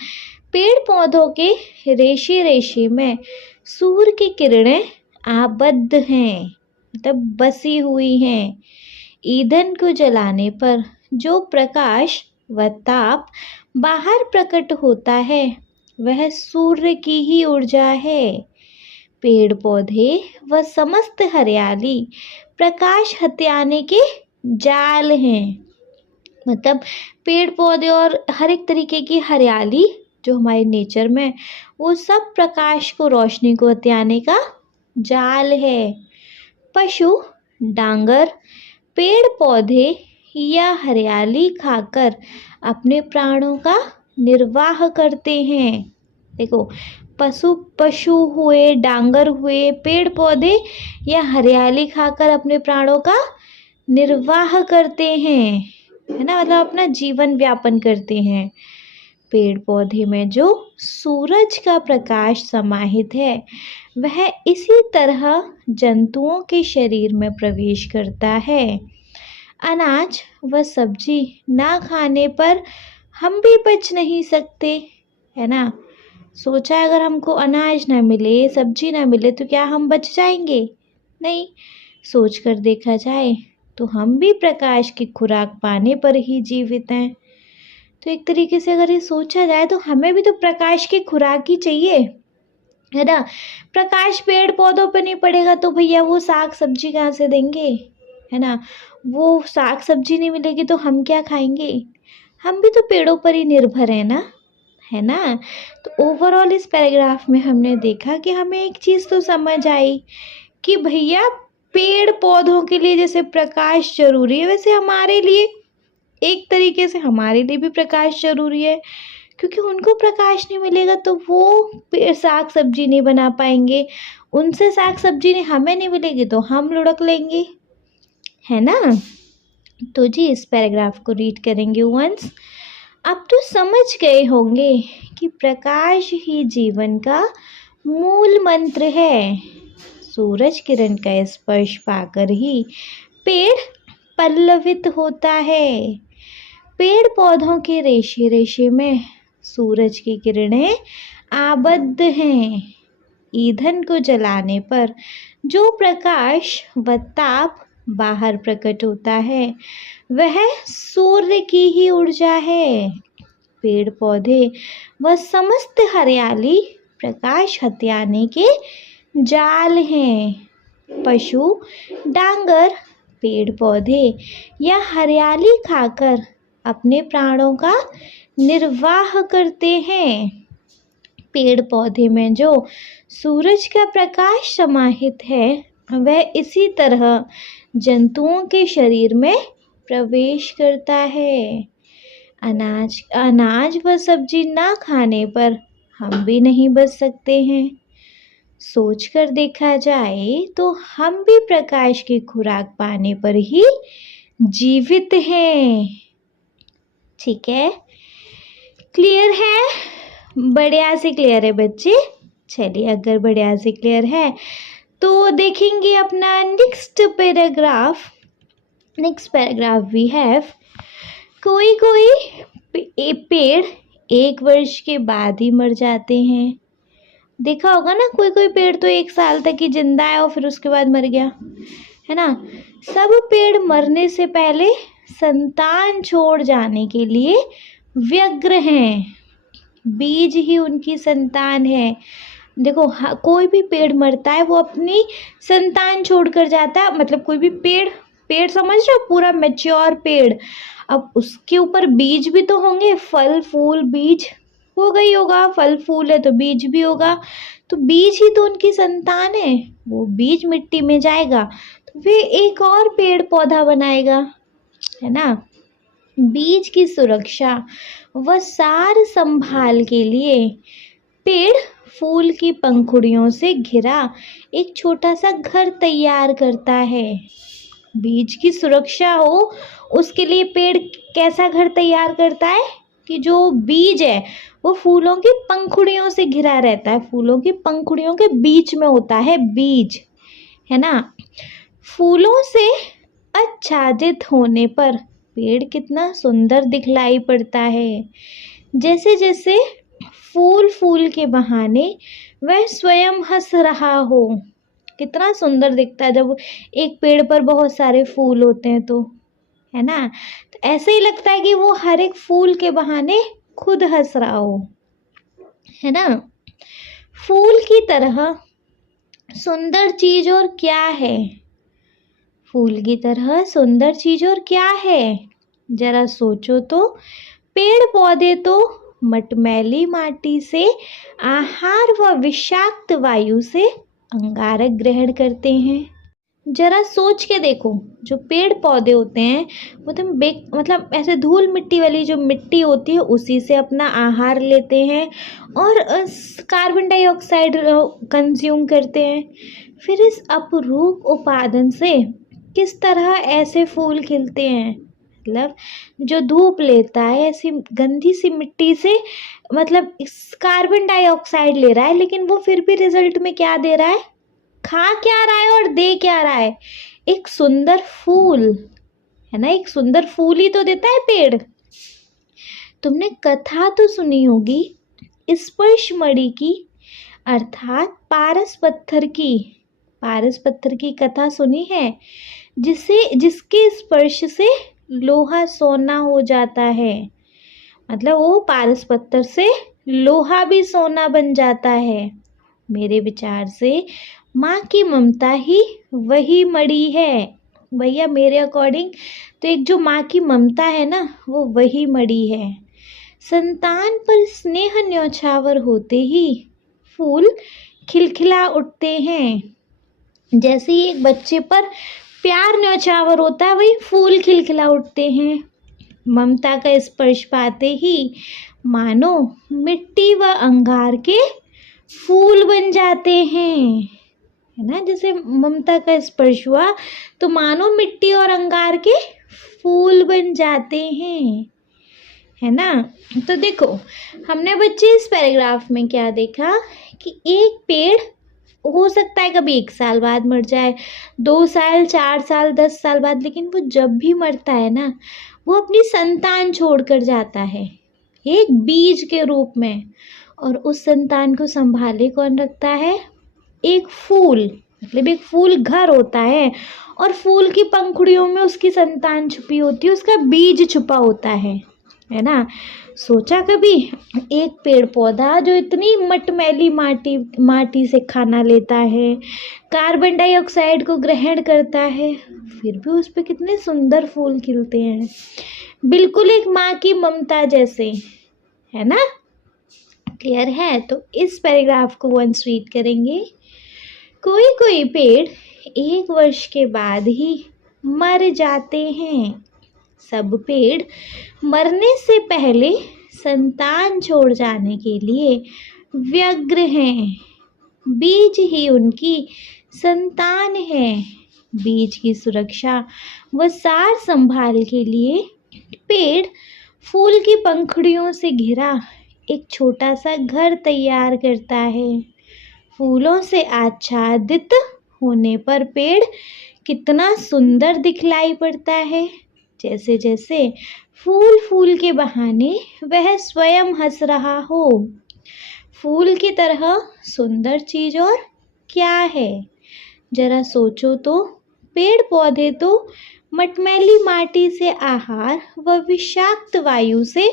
पेड़ पौधों के रेशे रेशे में सूर्य की किरणें आबद्ध हैं, मतलब बसी हुई हैं। ईंधन को जलाने पर जो प्रकाश व ताप बाहर प्रकट होता है वह सूर्य की ही ऊर्जा है। पेड़ पौधे व समस्त हरियाली प्रकाश हथियाने के जाल हैं, मतलब पेड़ पौधे और हर एक तरीके की हरियाली जो हमारे नेचर में, वो सब प्रकाश को, रोशनी को हथियाने का जाल है। पशु डांगर पेड़ पौधे या हरियाली खाकर अपने प्राणों का निर्वाह करते हैं। देखो, पशु हुए, डांगर हुए, पेड़ पौधे या हरियाली खाकर अपने प्राणों का निर्वाह करते हैं, है ना, मतलब अपना जीवन व्यापन करते हैं। पेड़ पौधे में जो सूरज का प्रकाश समाहित है वह इसी तरह जंतुओं के शरीर में प्रवेश करता है। अनाज व सब्जी ना खाने पर हम भी बच नहीं सकते, है ना। सोचा अगर हमको अनाज ना मिले, सब्जी ना मिले तो क्या हम बच जाएंगे? नहीं। सोच कर देखा जाए तो हम भी प्रकाश की खुराक पाने पर ही जीवित हैं। तो एक तरीके से अगर ये सोचा जाए तो हमें भी तो प्रकाश की खुराक ही चाहिए, है ना। प्रकाश पेड़ पौधों पे नहीं पड़ेगा तो भैया वो साग सब्जी कहाँ से देंगे, है ना। वो साग सब्जी नहीं मिलेगी तो हम क्या खाएंगे? हम भी तो पेड़ों पर ही निर्भर है ना, है ना। तो ओवरऑल इस पैराग्राफ में हमने देखा कि हमें एक चीज़ तो समझ आई कि भैया पेड़ पौधों के लिए जैसे प्रकाश जरूरी है, वैसे हमारे लिए एक तरीके से हमारे लिए भी प्रकाश जरूरी है, क्योंकि उनको प्रकाश नहीं मिलेगा तो वो साग सब्जी नहीं बना पाएंगे। उनसे साग सब्जी नहीं हमें नहीं मिलेगी तो हम लुढ़क लेंगे, है ना। तो जी इस पैराग्राफ को रीड करेंगे वंस। अब तो समझ गए होंगे कि प्रकाश ही जीवन का मूल मंत्र है। सूरज किरण का स्पर्श पाकर ही पेड़ पल्लवित होता है। पेड़ पौधों के रेशे रेशे में सूरज की किरणें आबद्ध हैं। ईंधन को जलाने पर जो प्रकाश व ताप बाहर प्रकट होता है वह सूर्य की ही ऊर्जा है। पेड़ पौधे व समस्त हरियाली प्रकाश हथियाने के जाल हैं। पशु डांगर पेड़ पौधे या हरियाली खाकर अपने प्राणों का निर्वाह करते हैं। पेड़ पौधे में जो सूरज का प्रकाश समाहित है वह इसी तरह जंतुओं के शरीर में प्रवेश करता है। अनाज अनाज व सब्जी ना खाने पर हम भी नहीं बच सकते हैं। सोचकर देखा जाए तो हम भी प्रकाश की खुराक पाने पर ही जीवित हैं। ठीक है, क्लियर है? बढ़िया से क्लियर है बच्चे। चलिए, अगर बढ़िया से क्लियर है तो देखेंगे अपना next paragraph. Next paragraph we have, कोई कोई पेड़ 1 वर्ष के बाद ही मर जाते हैं। देखा होगा ना, कोई कोई पेड़ तो 1 साल तक ही जिंदा है और फिर उसके बाद मर गया, है ना। सब पेड़ मरने से पहले संतान छोड़ जाने के लिए व्यग्र हैं। बीज ही उनकी संतान है। देखो, कोई भी पेड़ मरता है वो अपनी संतान छोड़कर जाता है। मतलब कोई भी पेड़ समझ रहे हो, पूरा मैच्योर पेड़, अब उसके ऊपर बीज भी तो होंगे, फल फूल बीज हो गई होगा, फल फूल है तो बीज भी होगा, तो बीज ही तो उनकी संतान है। वो बीज मिट्टी में जाएगा तो वे एक और पेड़ पौधा बनाएगा, है ना। बीज की सुरक्षा व सार संभाल के लिए पेड़ फूल की पंखुड़ियों से घिरा एक छोटा सा घर तैयार करता है। बीज की सुरक्षा हो उसके लिए पेड़ कैसा घर तैयार करता है कि जो बीज है वो फूलों की पंखुड़ियों से घिरा रहता है। फूलों की पंखुड़ियों के बीच में होता है बीज, है ना। फूलों से आच्छादित होने पर पेड़ कितना सुंदर दिखलाई पड़ता है। जैसे जैसे फूल के बहाने वह स्वयं हंस रहा हो। कितना सुंदर दिखता है जब एक पेड़ पर बहुत सारे फूल होते हैं तो, है ना। तो ऐसे ही लगता है कि वो हर एक फूल के बहाने खुद हंस रहा हो, है ना। फूल की तरह सुंदर चीज और क्या है? फूल की तरह सुंदर चीज और क्या है? जरा सोचो तो। पेड़ पौधे तो मटमैली माटी से आहार व विषाक्त वायु से अंगारक ग्रहण करते हैं। जरा सोच के देखो, जो पेड़ पौधे होते हैं वो तो मतलब ऐसे धूल मिट्टी वाली जो मिट्टी होती है उसी से अपना आहार लेते हैं और कार्बन डाइऑक्साइड कंज्यूम करते हैं। फिर इस अपरूप उपादान से किस तरह ऐसे फूल खिलते हैं। मतलब जो धूप लेता है ऐसी गंदी सी मिट्टी से, मतलब इस कार्बन डाइऑक्साइड ले रहा है, लेकिन वो फिर भी रिजल्ट में क्या दे रहा है? खा क्या रहा है और दे क्या रहा है? एक सुंदर फूल, है ना। एक सुंदर फूल ही तो देता है पेड़। तुमने कथा तो सुनी होगी स्पर्श मणि की, अर्थात पारस पत्थर की कथा सुनी है, जिसके स्पर्श से लोहा सोना हो जाता है। मतलब वो पारस पत्थर से लोहा भी सोना बन जाता है। मेरे विचार से माँ की ममता ही वही मणि है भैया। मेरे अकॉर्डिंग तो एक जो माँ की ममता है ना, वो वही मणि है। संतान पर स्नेह न्योछावर होते ही फूल खिलखिला उठते हैं। जैसे ही एक बच्चे पर प्यार न्योछावर होता है, वही फूल खिलखिला उठते हैं। ममता का स्पर्श पाते ही मानो मिट्टी व अंगार के फूल बन जाते हैं, है ना। जैसे ममता का स्पर्श हुआ तो मानो मिट्टी और अंगार के फूल बन जाते हैं, है ना। तो देखो, हमने बच्चे इस पैराग्राफ में क्या देखा कि एक पेड़ हो सकता है कभी 1 साल बाद मर जाए, 2 साल, 4 साल, 10 साल बाद, लेकिन वो जब भी मरता है ना, वो अपनी संतान छोड़कर जाता है एक बीज के रूप में। और उस संतान को संभाले कौन रखता है? एक फूल। मतलब एक फूल घर होता है और फूल की पंखुड़ियों में उसकी संतान छुपी होती है, उसका बीज छुपा होता है ना। सोचा कभी, एक पेड़ पौधा जो इतनी मटमैली माटी से खाना लेता है, कार्बन डाइऑक्साइड को ग्रहण करता है, फिर भी उस पे कितने सुंदर फूल खिलते हैं, बिल्कुल एक माँ की ममता जैसे, है ना। क्लियर है? तो इस पैराग्राफ को वंस रीड करेंगे। कोई कोई पेड़ 1 वर्ष के बाद ही मर जाते हैं। सब पेड़ मरने से पहले संतान छोड़ जाने के लिए व्यग्र हैं। बीज ही उनकी संतान है। बीज की सुरक्षा व सार संभाल के लिए पेड़ फूल की पंखुड़ियों से घिरा एक छोटा सा घर तैयार करता है। फूलों से आच्छादित होने पर पेड़ कितना सुंदर दिखलाई पड़ता है। जैसे जैसे फूल के बहाने वह स्वयं हंस रहा हो। फूल की तरह सुंदर चीज और क्या है? जरा सोचो तो। पेड़ पौधे तो मटमैली माटी से आहार व विषाक्त वायु से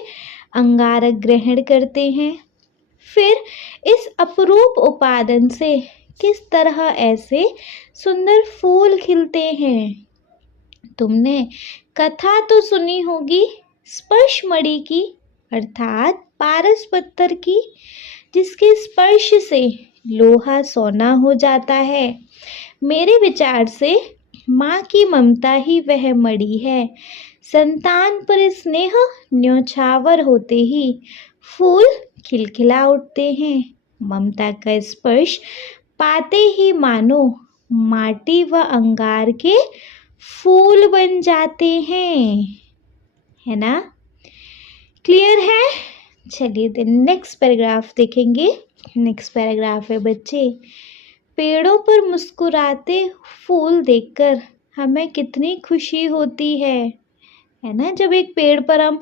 अंगारक ग्रहण करते हैं। फिर इस अपरूप उपादान से किस तरह ऐसे सुंदर फूल खिलते हैं? तुमने कथा तो सुनी होगी स्पर्श मणि की, अर्थात पारस पत्थर की, जिसके स्पर्श से लोहा सोना हो जाता है। मेरे विचार से माँ की ममता ही वह मणि है। संतान पर स्नेह न्योछावर होते ही फूल खिलखिला उठते हैं। ममता का स्पर्श पाते ही मानो माटी व अंगार के फूल बन जाते हैं। है ना? क्लियर है? चलिए नेक्स्ट पैराग्राफ देखेंगे। नेक्स्ट पैराग्राफ है बच्चे, पेड़ों पर मुस्कुराते फूल देखकर हमें कितनी खुशी होती है ना? जब एक पेड़ पर हम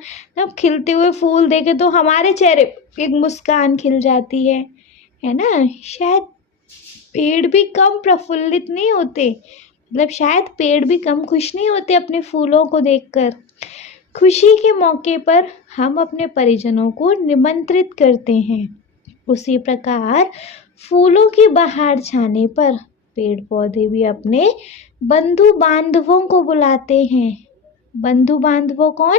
खिलते हुए फूल देखें तो हमारे चेहरे पर एक मुस्कान खिल जाती है ना? शायद पेड़ भी कम प्रफुल्लित नहीं होते, मतलब शायद पेड़ भी कम खुश नहीं होते अपने फूलों को देखकर। खुशी के मौके पर हम अपने परिजनों को निमंत्रित करते हैं। उसी प्रकार फूलों की बहार छाने पर पेड़ पौधे भी अपने बंधु बांधवों को बुलाते हैं। बंधु बांधवों कौन?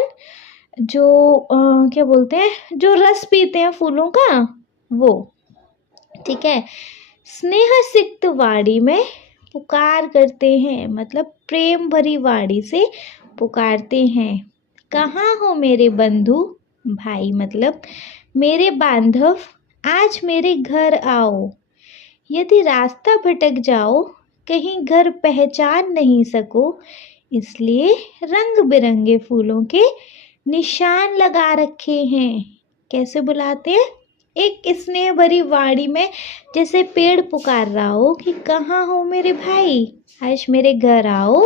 जो क्या बोलते हैं, जो रस पीते हैं फूलों का, वो। ठीक है। स्नेह सिक्त वाणी में पुकार करते हैं, मतलब प्रेम भरी वाणी से पुकारते हैं। कहाँ हो मेरे बंधु? भाई मतलब मेरे बांधव, आज मेरे घर आओ। यदि रास्ता भटक जाओ, कहीं घर पहचान नहीं सको, इसलिए रंग बिरंगे फूलों के निशान लगा रखे हैं। कैसे बुलाते हैं? एक स्नेह भरी वाणी में, जैसे पेड़ पुकार रहा हो कि कहाँ हो मेरे भाई, आज मेरे घर आओ।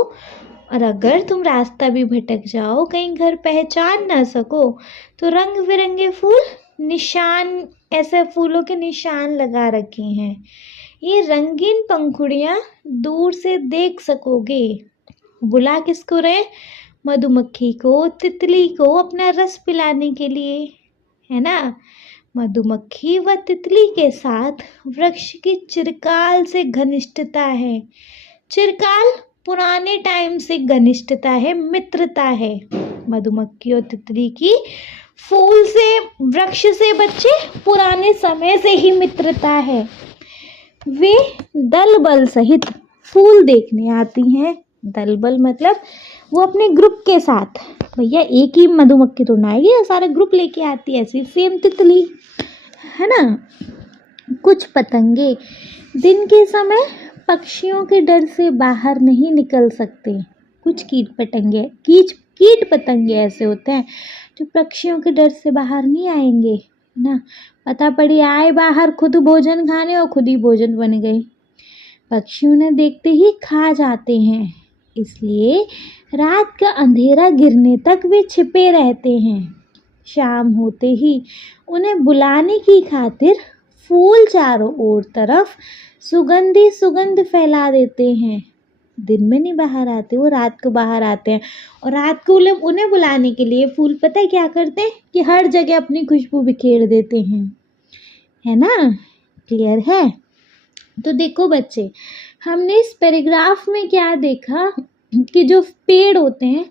और अगर तुम रास्ता भी भटक जाओ, कहीं घर पहचान ना सको, तो रंग बिरंगे फूल निशान, ऐसे फूलों के निशान लगा रखे हैं। ये रंगीन पंखुड़ियाँ दूर से देख सकोगे। बुला किसको रहे? मधुमक्खी को, तितली को अपना रस पिलाने के लिए, है ना? मधुमक्खी व तितली के साथ वृक्ष की चिरकाल से घनिष्ठता है। चिरकाल पुराने टाइम से घनिष्ठता है, मित्रता है मधुमक्खी और तितली की। फूल से, वृक्ष से बच्चे पुराने समय से ही मित्रता है। वे दल बल सहित फूल देखने आती हैं। दल बल मतलब वो अपने ग्रुप के साथ, भैया एक ही मधुमक्खी तो ना आएगी, सारा ग्रुप लेके आती है। ऐसी सेम तितली, है ना? कुछ पतंगे दिन के समय पक्षियों के डर से बाहर नहीं निकल सकते। कुछ कीट पतंगे ऐसे होते हैं जो पक्षियों के डर से बाहर नहीं आएंगे, है ना? पता पड़ी आए बाहर खुद भोजन खाने और खुद ही भोजन बन गए। पक्षियों ने देखते ही खा जाते हैं, इसलिए रात का अंधेरा गिरने तक वे छिपे रहते हैं। शाम होते ही उन्हें बुलाने की खातिर फूल चारों ओर तरफ सुगंध फैला देते हैं। दिन में नहीं बाहर आते, वो रात को बाहर आते हैं। और रात को उन्हें बुलाने के लिए फूल पता है क्या करते हैं कि हर जगह अपनी खुशबू बिखेर देते हैं, है ना? क्लियर है? तो देखो बच्चे, हमने इस पैराग्राफ में क्या देखा कि जो पेड़ होते हैं,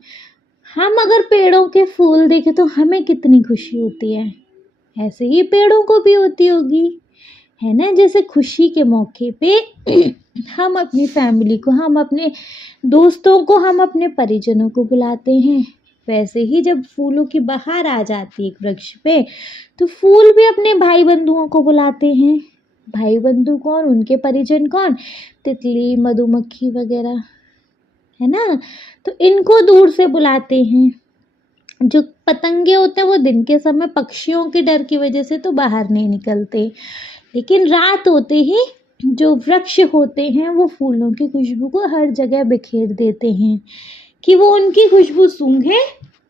हम अगर पेड़ों के फूल देखें तो हमें कितनी खुशी होती है, ऐसे ही पेड़ों को भी होती होगी, है ना? जैसे खुशी के मौके पे हम अपनी फैमिली को, हम अपने दोस्तों को, हम अपने परिजनों को बुलाते हैं, वैसे ही जब फूलों की बहार आ जाती है एक वृक्ष पे, तो फूल भी अपने भाई बंधुओं को बुलाते हैं। भाई बंधु कौन? उनके परिजन कौन? तितली, मधुमक्खी वगैरह, है ना। तो इनको दूर से बुलाते हैं। जो पतंगे होते हैं वो दिन के समय पक्षियों के डर की वजह से तो बाहर नहीं निकलते, लेकिन रात होते ही जो वृक्ष होते हैं वो फूलों की खुशबू को हर जगह बिखेर देते हैं कि वो उनकी खुशबू सूंघे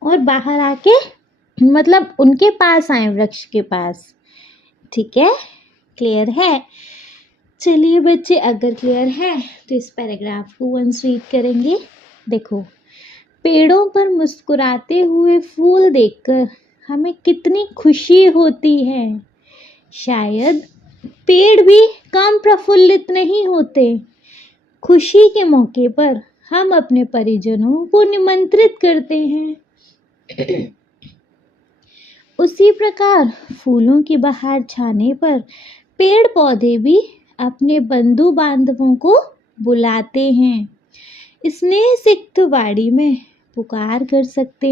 और बाहर आके मतलब उनके पास आए, वृक्ष के पास। ठीक है, क्लियर है? चलिए बच्चे, अगर क्लियर है तो इस पैराग्राफ को वंस रीड करेंगे। देखो, पेड़ों पर मुस्कुराते हुए फूल देखकर हमें कितनी खुशी होती है। शायद पेड़ भी कम प्रफुल्लित नहीं होते। खुशी के मौके पर हम अपने परिजनों को निमंत्रित करते हैं। उसी प्रकार फूलों की बहार छाने पर पेड़ पौधे भी अपने बंधु बांधवों को बुलाते हैं। स्नेह सिक्त वाड़ी में पुकार सकते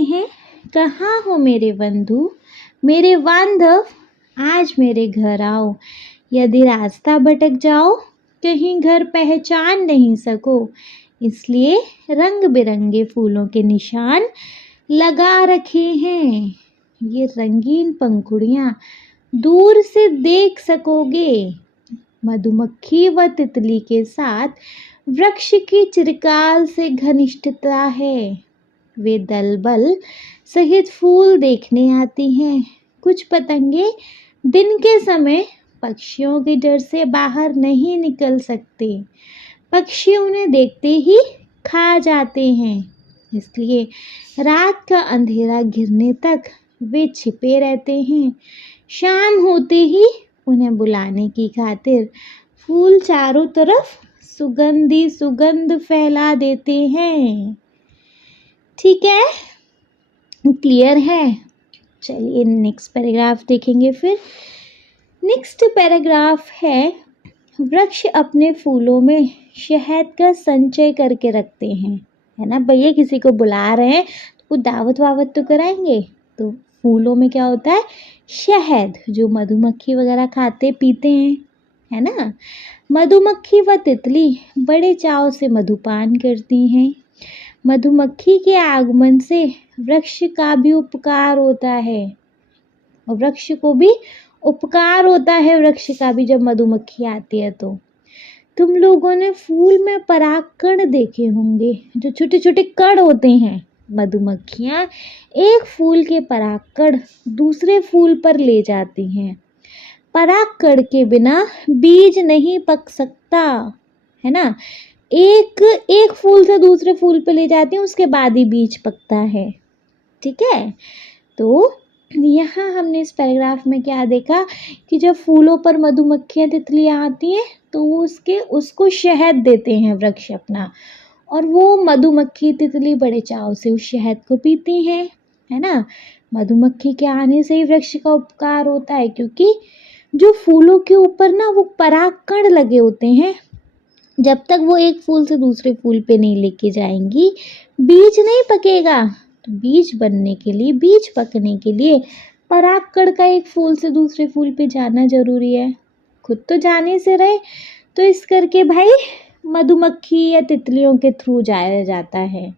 हैं, कहाँ हो मेरे बंधु, मेरे बांधव, आज मेरे घर आओ। यदि रास्ता भटक जाओ, कहीं घर पहचान नहीं सको, इसलिए रंग बिरंगे फूलों के निशान लगा रखे हैं। ये रंगीन पंखुड़ियाँ दूर से देख सकोगे। मधुमक्खी व तितली के साथ वृक्ष की चिरकाल से घनिष्ठता है। वे दल बल सहित फूल देखने आती हैं। कुछ पतंगे दिन के समय पक्षियों के डर से बाहर नहीं निकल सकते। पक्षी उन्हें देखते ही खा जाते हैं, इसलिए रात का अंधेरा घिरने तक वे छिपे रहते हैं। शाम होते ही उन्हें बुलाने की खातिर फूल चारों तरफ सुगंध फैला देते हैं। ठीक है, क्लियर है? चलिए नेक्स्ट पैराग्राफ देखेंगे। फिर नेक्स्ट पैराग्राफ है, वृक्ष अपने फूलों में शहद का संचय करके रखते हैं। है ना भैया, किसी को बुला रहे हैं तो दावत वावत तो कराएंगे। तो फूलों में क्या होता है? शहद, जो मधुमक्खी वगैरह खाते पीते हैं, है ना। मधुमक्खी व तितली बड़े चाव से मधुपान करती हैं। मधुमक्खी के आगमन से वृक्ष का भी उपकार होता है, और वृक्ष को भी उपकार होता है वृक्ष का भी, जब मधुमक्खी आती है तो। तुम लोगों ने फूल में परागकण देखे होंगे, जो छोटे छोटे कण होते हैं। मधुमक्खियाँ एक फूल के परागकण दूसरे फूल पर ले जाती हैं। परागकण के बिना बीज नहीं पक सकता, है ना। एक फूल से दूसरे फूल पर ले जाती हैं, उसके बाद ही बीज पकता है। ठीक है, तो यहाँ हमने इस पैराग्राफ में क्या देखा कि जब फूलों पर मधुमक्खियाँ तितलियाँ आती हैं तो वो उसको शहद देते हैं वृक्ष अपना, और वो मधुमक्खी तितली बड़े चाव से उस शहद को पीती हैं, है ना। मधुमक्खी के आने से ही वृक्ष का उपकार होता है, क्योंकि जो फूलों के ऊपर ना वो परागकण लगे होते हैं, जब तक वो एक फूल से दूसरे फूल पे नहीं लेके जाएंगी बीज नहीं पकेगा। तो बीज बनने के लिए, बीज पकने के लिए परागकण का एक फूल से दूसरे फूल पे जाना जरूरी है। खुद तो जाने से रहे, तो इस करके भाई मधुमक्खी या तितलियों के थ्रू जाया जाता है।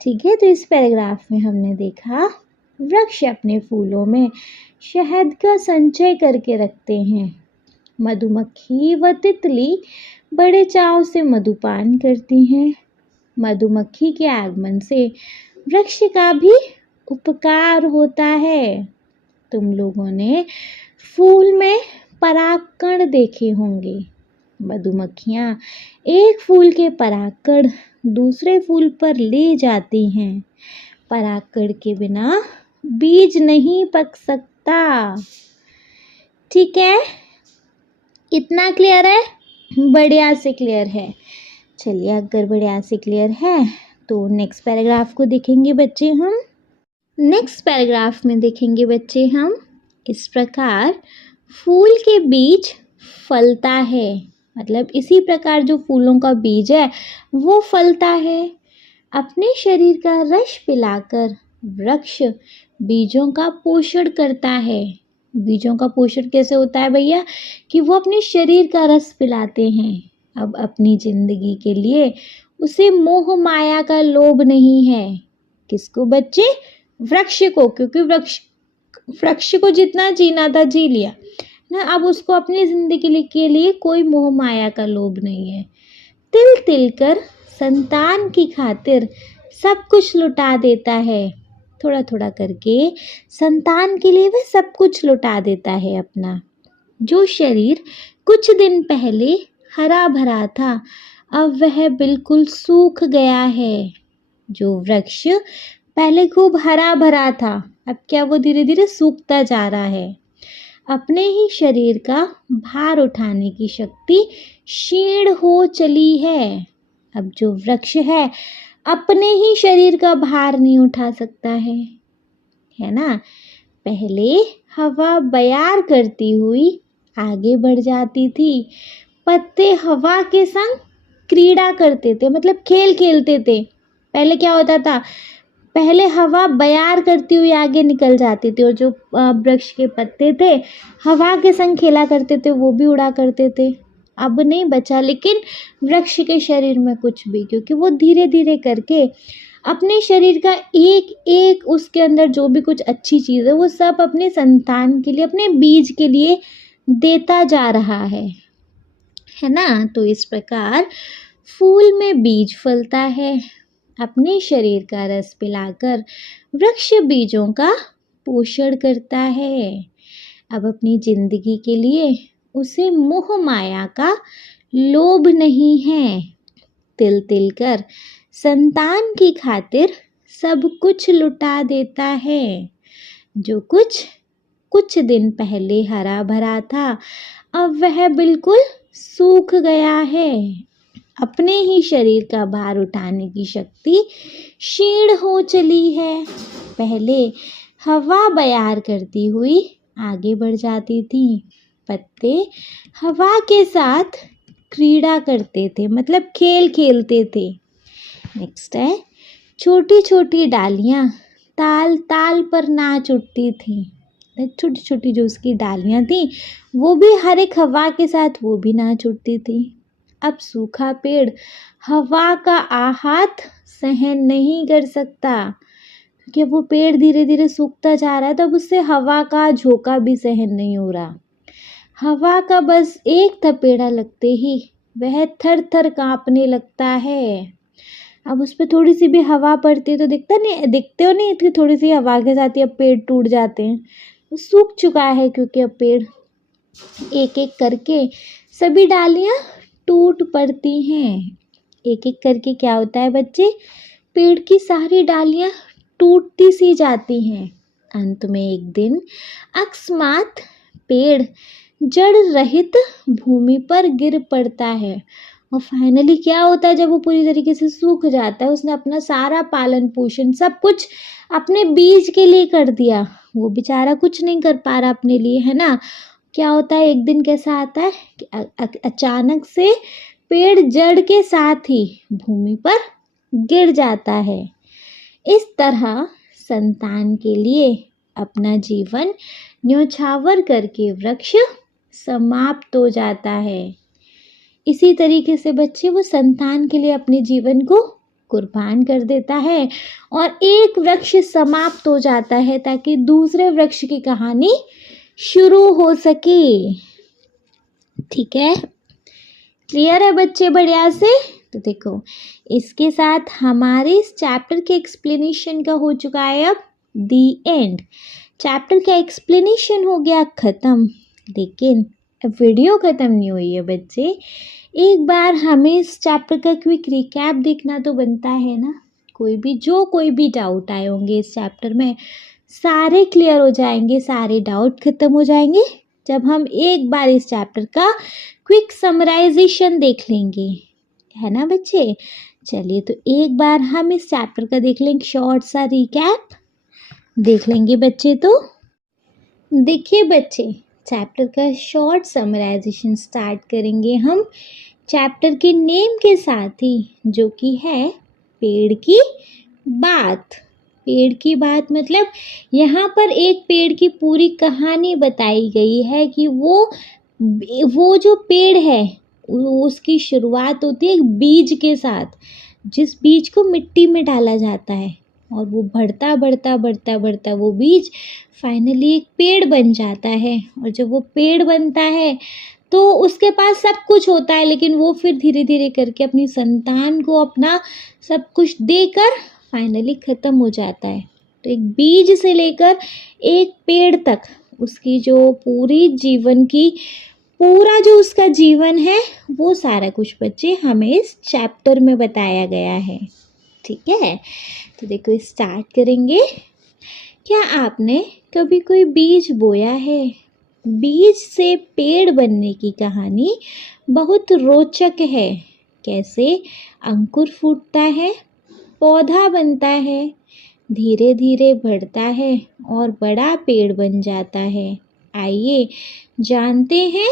ठीक है, तो इस पैराग्राफ में हमने देखा वृक्ष अपने फूलों में शहद का संचय करके रखते हैं। मधुमक्खी व तितली बड़े चाव से मधुपान करती हैं। मधुमक्खी के आगमन से वृक्ष का भी उपकार होता है। तुम लोगों ने फूल में परागकण देखे होंगे। मधुमक्खियाँ एक फूल के परागकण दूसरे फूल पर ले जाती हैं। परागकण के बिना बीज नहीं पक सकता। ठीक है, इतना क्लियर है? बढ़िया से क्लियर है। चलिए, अगर बढ़िया से क्लियर है तो नेक्स्ट पैराग्राफ को देखेंगे बच्चे हम। नेक्स्ट पैराग्राफ में देखेंगे बच्चे हम, इस प्रकार फूल के बीज फलता है। मतलब इसी प्रकार जो फूलों का बीज है वो फलता है। अपने शरीर का रस पिलाकर वृक्ष बीजों का पोषण करता है। बीजों का पोषण कैसे होता है भैया? कि वो अपने शरीर का रस पिलाते हैं। अब अपनी जिंदगी के लिए उसे मोह माया का लोभ नहीं है। किसको बच्चे? वृक्ष को, क्योंकि वृक्ष को जितना जीना था जी लिया ना। अब उसको अपनी जिंदगी के लिए कोई मोह माया का लोभ नहीं है। तिल तिल कर संतान की खातिर सब कुछ लुटा देता है। थोड़ा थोड़ा करके संतान के लिए वह सब कुछ लुटा देता है अपना। जो शरीर कुछ दिन पहले हरा भरा था, अब वह बिल्कुल सूख गया है। जो वृक्ष पहले खूब हरा भरा था, अब क्या वो धीरे धीरे सूखता जा रहा है। अपने ही शरीर का भार उठाने की शक्ति क्षीण हो चली है। अब जो वृक्ष है अपने ही शरीर का भार नहीं उठा सकता है ना। पहले हवा बयार करती हुई आगे बढ़ जाती थी। पत्ते हवा के संग क्रीड़ा करते थे, मतलब खेल खेलते थे। पहले क्या होता था? पहले हवा बयार करती हुई आगे निकल जाती थी और जो वृक्ष के पत्ते थे हवा के संग खेला करते थे, वो भी उड़ा करते थे। अब नहीं बचा लेकिन वृक्ष के शरीर में कुछ भी, क्योंकि वो धीरे धीरे करके अपने शरीर का एक एक उसके अंदर जो भी कुछ अच्छी चीज़ है वो सब अपने संतान के लिए, अपने बीज के लिए देता जा रहा है ना। तो इस प्रकार फूल में बीज फलता है। अपने शरीर का रस पिलाकर वृक्ष बीजों का पोषण करता है। अब अपनी जिंदगी के लिए उसे मोह माया का लोभ नहीं है। तिल तिल कर संतान की खातिर सब कुछ लुटा देता है। जो कुछ दिन पहले हरा भरा था, अब वह बिल्कुल सूख गया है। अपने ही शरीर का भार उठाने की शक्ति क्षीण हो चली है। पहले हवा बयार करती हुई आगे बढ़ जाती थी। पत्ते हवा के साथ क्रीड़ा करते थे, मतलब खेल खेलते थे। नेक्स्ट है, छोटी छोटी डालियां ताल ताल पर नाच उठती थी। छोटी छोटी जो उसकी डालियां थी वो भी हर एक हवा के साथ वो भी नाच उठती थी। अब सूखा पेड़ हवा का आहत सहन नहीं कर सकता, क्योंकि वो पेड़ धीरे धीरे सूखता जा रहा है, तब उससे हवा का झोंका भी सहन नहीं हो रहा। हवा का बस एक थपेड़ा लगते ही वह थर थर कांपने लगता है। अब उस पर थोड़ी सी भी हवा पड़ती है तो दिखते हो नहीं कि थोड़ी सी हवा के साथ ही अब पेड़ टूट जाते हैं। वो सूख चुका है, क्योंकि अब पेड़ एक एक करके सभी डालियां टूट पड़ती हैं। एक एक करके क्या होता है बच्चे? पेड़ की सारी डालियां टूटती सी जाती हैं। अंत में एक दिन अकस्मात पेड़ जड़ रहित भूमि पर गिर पड़ता है। और फाइनली क्या होता है? जब वो पूरी तरीके से सूख जाता है, उसने अपना सारा पालन पोषण सब कुछ अपने बीज के लिए कर दिया, वो बेचारा कुछ नहीं कर पा रहा अपने लिए, है ना। क्या होता है? एक दिन कैसा आता है कि अचानक से पेड़ जड़ के साथ ही भूमि पर गिर जाता है। इस तरह संतान के लिए अपना जीवन न्योछावर करके वृक्ष समाप्त हो जाता है। इसी तरीके से बच्चे वो संतान के लिए अपने जीवन को कुर्बान कर देता है और एक वृक्ष समाप्त हो जाता है ताकि दूसरे वृक्ष की कहानी शुरू हो सके। ठीक है, क्लियर है बच्चे? बढ़िया से। तो देखो, इसके साथ हमारे इस चैप्टर के एक्सप्लेनेशन का हो चुका है अब दी एंड। चैप्टर का एक्सप्लेनेशन हो गया ख़त्म, लेकिन वीडियो ख़त्म नहीं हुई है बच्चे। एक बार हमें इस चैप्टर का क्विक रिकैप देखना तो बनता है ना। कोई भी डाउट आए होंगे इस चैप्टर में सारे क्लियर हो जाएंगे, सारे डाउट ख़त्म हो जाएंगे जब हम एक बार इस चैप्टर का क्विक समराइजेशन देख लेंगे, है ना बच्चे। चलिए, तो एक बार हम इस चैप्टर का देख लेंगे, शॉर्ट सा रिकैप देख लेंगे बच्चे। तो देखिए बच्चे, चैप्टर का शॉर्ट समराइजेशन स्टार्ट करेंगे हम चैप्टर के नेम के साथ ही, जो कि है पेड़ की बात। पेड़ की बात मतलब यहाँ पर एक पेड़ की पूरी कहानी बताई गई है कि वो जो पेड़ है उसकी शुरुआत होती है एक बीज के साथ, जिस बीज को मिट्टी में डाला जाता है और वो बढ़ता बढ़ता बढ़ता बढ़ता वो बीज फाइनली एक पेड़ बन जाता है। और जब वो पेड़ बनता है तो उसके पास सब कुछ होता है, लेकिन वो फिर धीरे धीरे करके अपनी संतान को अपना सब कुछ देकर फाइनली ख़त्म हो जाता है। तो एक बीज से लेकर एक पेड़ तक उसकी जो पूरी जीवन की पूरा जो उसका जीवन है वो सारा कुछ बच्चे हमें इस चैप्टर में बताया गया है। ठीक है, तो देखो स्टार्ट करेंगे। क्या आपने कभी कोई बीज बोया है? बीज से पेड़ बनने की कहानी बहुत रोचक है। कैसे अंकुर फूटता है, पौधा बनता है, धीरे धीरे बढ़ता है और बड़ा पेड़ बन जाता है। आइए जानते हैं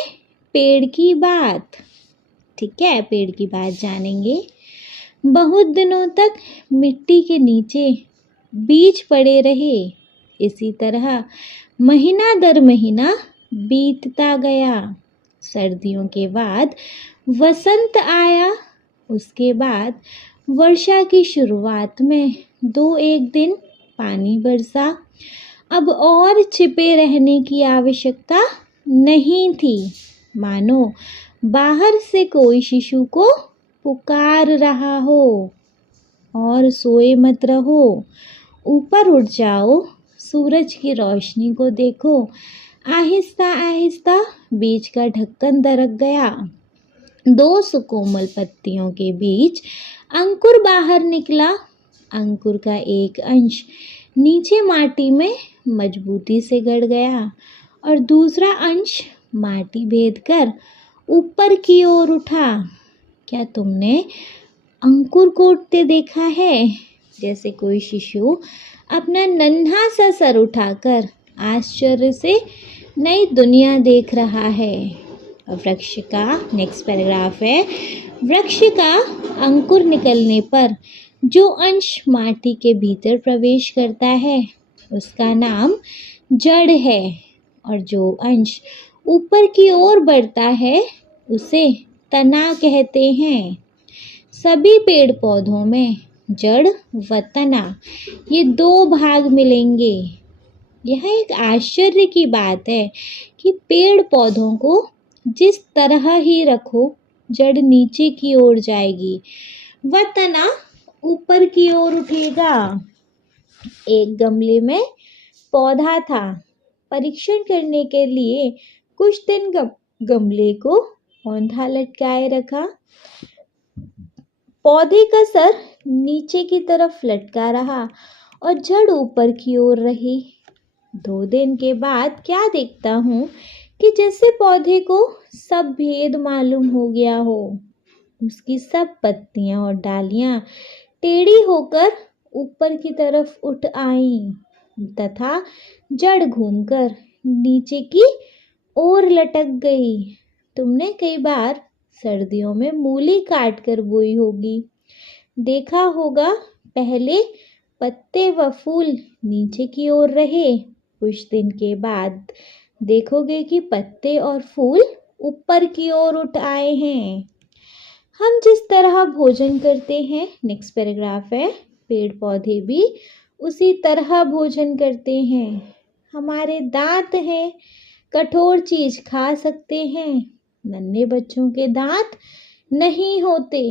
पेड़ की बात। ठीक है, पेड़ की बात जानेंगे। बहुत दिनों तक मिट्टी के नीचे बीज पड़े रहे। इसी तरह महीना दर महीना बीतता गया। सर्दियों के बाद वसंत आया। उसके बाद वर्षा की शुरुआत में 2-1 दिन पानी बरसा। अब और छिपे रहने की आवश्यकता नहीं थी। मानो बाहर से कोई शिशु को पुकार रहा हो। और सोए मत रहो, ऊपर उठ जाओ, सूरज की रोशनी को देखो। आहिस्ता आहिस्ता बीज का ढक्कन दरक गया। 2 सुकोमल पत्तियों के बीच अंकुर बाहर निकला। अंकुर का एक अंश नीचे माटी में मजबूती से गड़ गया और दूसरा अंश माटी भेदकर ऊपर की ओर उठा। क्या तुमने अंकुर को उठते देखा है? जैसे कोई शिशु अपना नन्हा सा सर उठाकर आश्चर्य से नई दुनिया देख रहा है। वृक्ष का नेक्स्ट पैराग्राफ है। वृक्ष का अंकुर निकलने पर जो अंश माटी के भीतर प्रवेश करता है उसका नाम जड़ है, और जो अंश ऊपर की ओर बढ़ता है उसे तना कहते हैं। सभी पेड़ पौधों में जड़ व तना ये 2 भाग मिलेंगे। यह एक आश्चर्य की बात है कि पेड़ पौधों को जिस तरह ही रखो जड़ नीचे की ओर जाएगी व तना ऊपर की ओर उठेगा। एक गमले में पौधा था। परीक्षण करने के लिए कुछ दिन गमले को औंधा लटकाए रखा। पौधे का सर नीचे की तरफ लटका रहा और जड़ ऊपर की ओर रही। 2 दिन के बाद क्या देखता हूँ कि जैसे पौधे को सब भेद मालूम हो गया हो। उसकी सब पत्तियां और डालियां टेढ़ी होकर ऊपर की तरफ उठ आईं तथा जड़ घूमकर नीचे की ओर लटक गई। तुमने कई बार सर्दियों में मूली काट कर बोई होगी। देखा होगा पहले पत्ते व फूल नीचे की ओर रहे, कुछ दिन के बाद देखोगे कि पत्ते और फूल ऊपर की ओर उठ आए हैं। हम जिस तरह भोजन करते हैं, नेक्स्ट पैराग्राफ है, पेड़ पौधे भी उसी तरह भोजन करते हैं। हमारे दांत हैं, कठोर चीज खा सकते हैं। नन्हे बच्चों के दांत नहीं होते,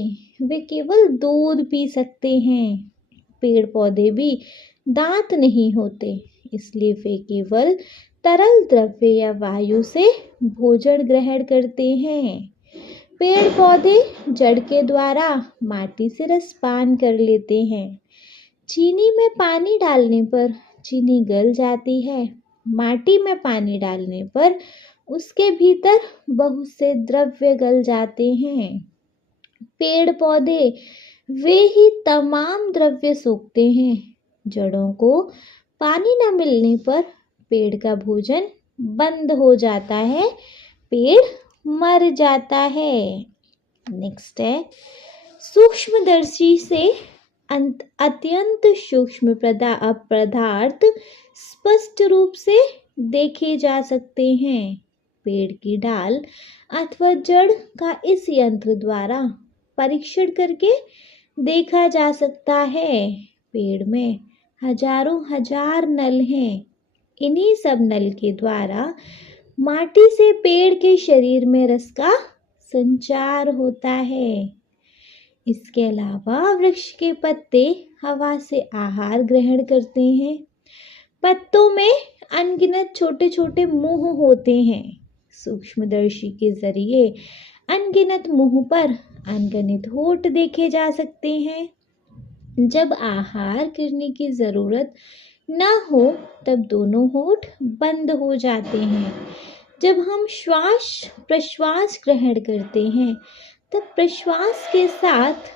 वे केवल दूध पी सकते हैं। पेड़ पौधे भी दांत नहीं होते, इसलिए वे केवल तरल द्रव्य या वायु से भोजन ग्रहण करते हैं। पेड़ पौधे जड़ के द्वारा माटी से रसपान कर लेते हैं। चीनी में पानी डालने पर चीनी गल जाती है। माटी में पानी डालने पर उसके भीतर बहुत से द्रव्य गल जाते हैं। पेड़ पौधे वे ही तमाम द्रव्य सोखते हैं। जड़ों को पानी न मिलने पर पेड़ का भोजन बंद हो जाता है, पेड़ मर जाता है। नेक्स्ट है, सूक्ष्मदर्शी से अत्यंत सूक्ष्म पदार्थ स्पष्ट रूप से देखे जा सकते हैं। पेड़ की डाल अथवा जड़ का इस यंत्र द्वारा परीक्षण करके देखा जा सकता है। पेड़ में हजारों हजार नल हैं। इन्हीं सब नल के द्वारा माटी से पेड़ के शरीर में रस का संचार होता है। इसके अलावा वृक्ष के पत्ते हवा से आहार ग्रहण करते हैं। पत्तों में अनगिनत छोटे छोटे मुंह होते हैं। सूक्ष्मदर्शी के जरिए अनगिनत मुंह पर अनगिनत होठ देखे जा सकते हैं। जब आहार करने की जरूरत न हो तब दोनों होठ बंद हो जाते हैं। जब हम श्वास प्रश्वास ग्रहण करते हैं तब प्रश्वास के साथ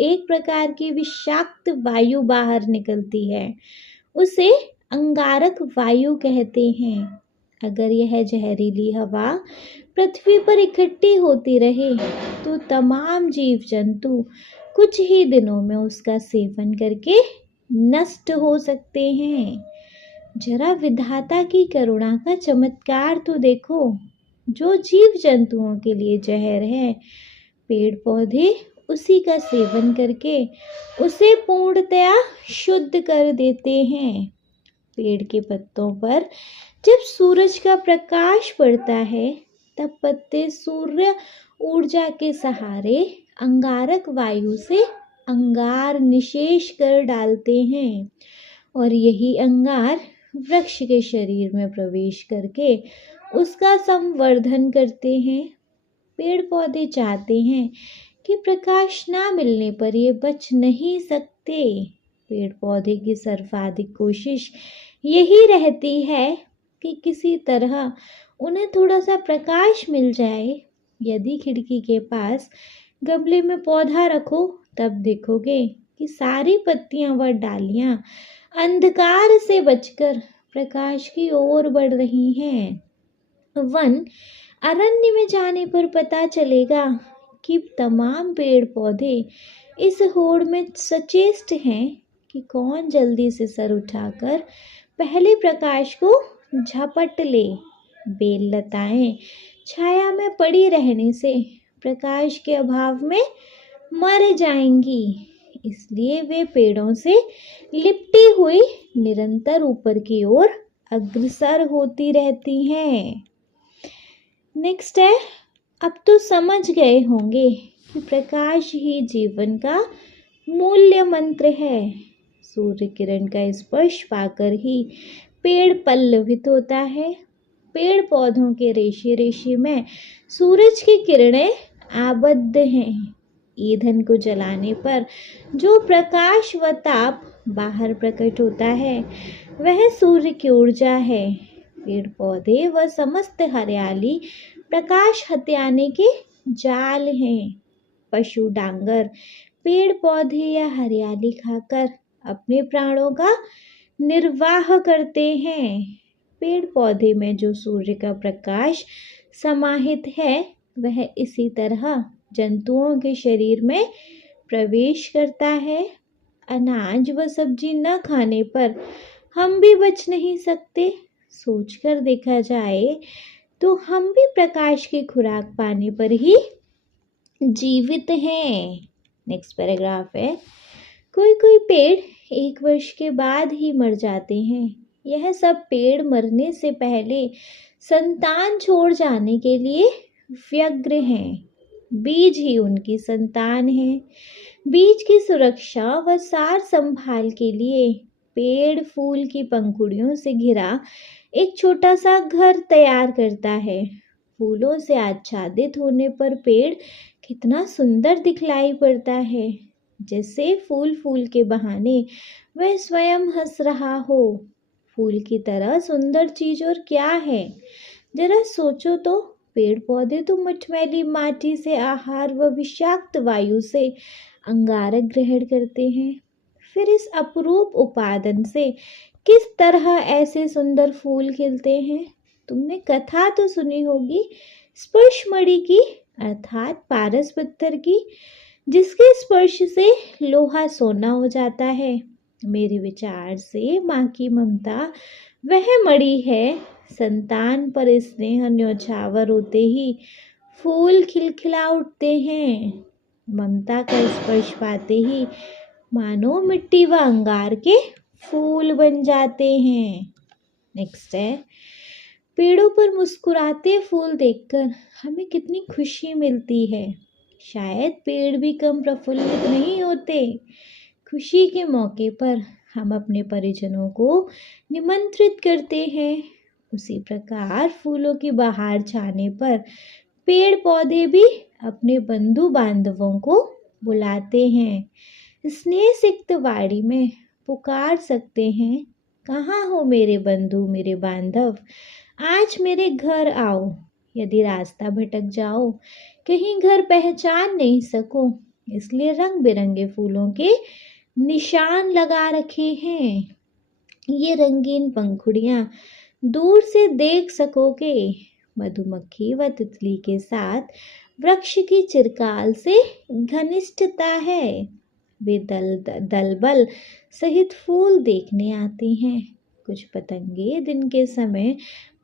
एक प्रकार की विषाक्त वायु बाहर निकलती है। उसे अंगारक वायु कहते हैं। अगर यह जहरीली हवा पृथ्वी पर इकट्ठी होती रहे तो तमाम जीव जंतु कुछ ही दिनों में उसका सेवन करके नष्ट हो सकते हैं। जरा विधाता की करुणा का चमत्कार तो देखो। जो जीव जंतुओं के लिए जहर है, पेड़ पौधे उसी का सेवन करके उसे पूर्णतया शुद्ध कर देते हैं। पेड़ के पत्तों पर जब सूरज का प्रकाश पड़ता है तब पत्ते सूर्य ऊर्जा के सहारे अंगारक वायु से अंगार निशेष कर डालते हैं और यही अंगार वृक्ष के शरीर में प्रवेश करके उसका संवर्धन करते हैं। पेड़ पौधे चाहते हैं कि प्रकाश ना मिलने पर ये बच नहीं सकते। पेड़ पौधे की सर्वाधिक कोशिश यही रहती है कि किसी तरह उन्हें थोड़ा सा प्रकाश मिल जाए। यदि खिड़की के पास गमले में पौधा रखो तब देखोगे कि सारी पत्तियां व डालियां अंधकार से बचकर प्रकाश की ओर बढ़ रही हैं। वन अरण्य में जाने पर पता चलेगा कि तमाम पेड़ पौधे इस होड़ में सचेष्ट हैं कि कौन जल्दी से सर उठाकर पहले प्रकाश को झपट ले। बेल लताएं छाया में पड़ी रहने से प्रकाश के अभाव में मर जाएंगी, इसलिए वे पेड़ों से लिपटी हुई निरंतर ऊपर की ओर अग्रसर होती रहती हैं। नेक्स्ट है, अब तो समझ गए होंगे कि प्रकाश ही जीवन का मूल्य मंत्र है। सूर्य किरण का स्पर्श पाकर ही पेड़ पल्लवित होता है। पेड़ पौधों के रेशे रेशे में सूरज की किरणें आबद्ध हैं। ईंधन को जलाने पर जो प्रकाश व ताप बाहर प्रकट होता है वह सूर्य की ऊर्जा है। पेड़ पौधे व समस्त हरियाली प्रकाश हथियाने के जाल हैं। पशु डांगर पेड़ पौधे या हरियाली खाकर अपने प्राणों का निर्वाह करते हैं। पेड़ पौधे में जो सूर्य का प्रकाश समाहित है वह इसी तरह जंतुओं के शरीर में प्रवेश करता है। अनाज व सब्जी न खाने पर हम भी बच नहीं सकते। सोचकर देखा जाए तो हम भी प्रकाश की खुराक पाने पर ही जीवित हैं। नेक्स्ट पैराग्राफ है, कोई कोई पेड़ 1 वर्ष के बाद ही मर जाते हैं। यह सब पेड़ मरने से पहले संतान छोड़ जाने के लिए व्यग्र हैं। बीज ही उनकी संतान है। बीज की सुरक्षा व सार संभाल के लिए पेड़ फूल की पंखुड़ियों से घिरा एक छोटा सा घर तैयार करता है। फूलों से आच्छादित होने पर पेड़ कितना सुंदर दिखलाई पड़ता है, जैसे फूल फूल के बहाने वह स्वयं हंस रहा हो। फूल की तरह सुंदर चीज और क्या है? जरा सोचो तो। पेड़ पौधे तो मटमैली माटी से आहार व विषाक्त वायु से अंगारक ग्रहण करते हैं। फिर इस अपरूप उपादान से किस तरह ऐसे सुंदर फूल खिलते हैं? तुमने कथा तो सुनी होगी स्पर्शमणि की, अर्थात पारस पत्थर की, जिसके स्पर्श से लोहा सोना हो जाता है। मेरे विचार से माँ की ममता वह मणि है, संतान पर स्नेह न्योछावर होते ही फूल खिलखिला उठते हैं। ममता का स्पर्श पाते ही मानो मिट्टी व अंगार के फूल बन जाते हैं। नेक्स्ट है, पेड़ों पर मुस्कुराते फूल देखकर हमें कितनी खुशी मिलती है। शायद पेड़ भी कम प्रफुल्लित नहीं होते। खुशी के मौके पर हम अपने परिजनों को निमंत्रित करते हैं। उसी प्रकार फूलों की बहार छाने पर पेड़ पौधे भी अपने बंधु बांधवों को बुलाते हैं। स्नेह सिक्त वाड़ी में पुकार सकते हैं, कहाँ हो मेरे बंधु मेरे बांधव, आज मेरे घर आओ। यदि रास्ता भटक जाओ, कहीं घर पहचान नहीं सको, इसलिए रंग बिरंगे फूलों के निशान लगा रखे हैं। ये रंगीन पंखुड़ियाँ दूर से देख सकोगे। मधुमक्खी व तितली के साथ वृक्ष की चिरकाल से घनिष्ठता है। वे दलबल सहित फूल देखने आती हैं। कुछ पतंगे दिन के समय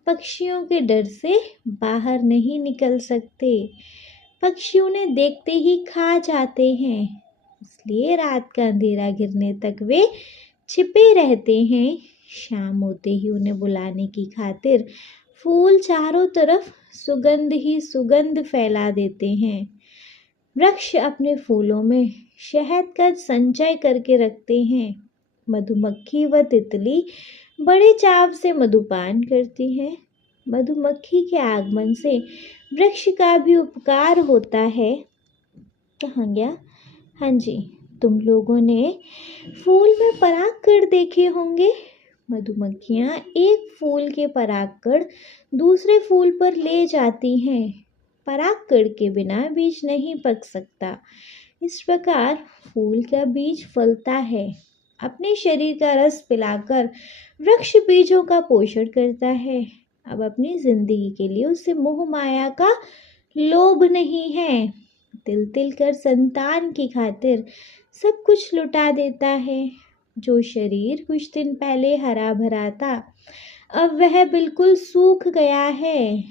पक्षियों के डर से बाहर नहीं निकल सकते। पक्षी उन्हें देखते ही खा जाते हैं, इसलिए रात का अंधेरा गिरने तक वे छिपे रहते हैं। शाम होते ही उन्हें बुलाने की खातिर फूल चारों तरफ सुगंध ही सुगंध फैला देते हैं। वृक्ष अपने फूलों में शहद का संचय करके रखते हैं। मधुमक्खी व तितली बड़े चाव से मधुपान करती हैं। मधुमक्खी के आगमन से वृक्ष का भी उपकार होता है। कहाँ गया? हाँ जी, तुम लोगों ने फूल में परागकण देखे होंगे। मधुमक्खियाँ एक फूल के परागकण दूसरे फूल पर ले जाती हैं। परागकण के बिना बीज नहीं पक सकता। इस प्रकार फूल का बीज फलता है। अपने शरीर का रस पिलाकर वृक्ष बीजों का पोषण करता है। अब अपनी जिंदगी के लिए उसे मोह माया का लोभ नहीं है। तिल तिल कर संतान की खातिर सब कुछ लुटा देता है। जो शरीर कुछ दिन पहले हरा भरा था, अब वह बिल्कुल सूख गया है।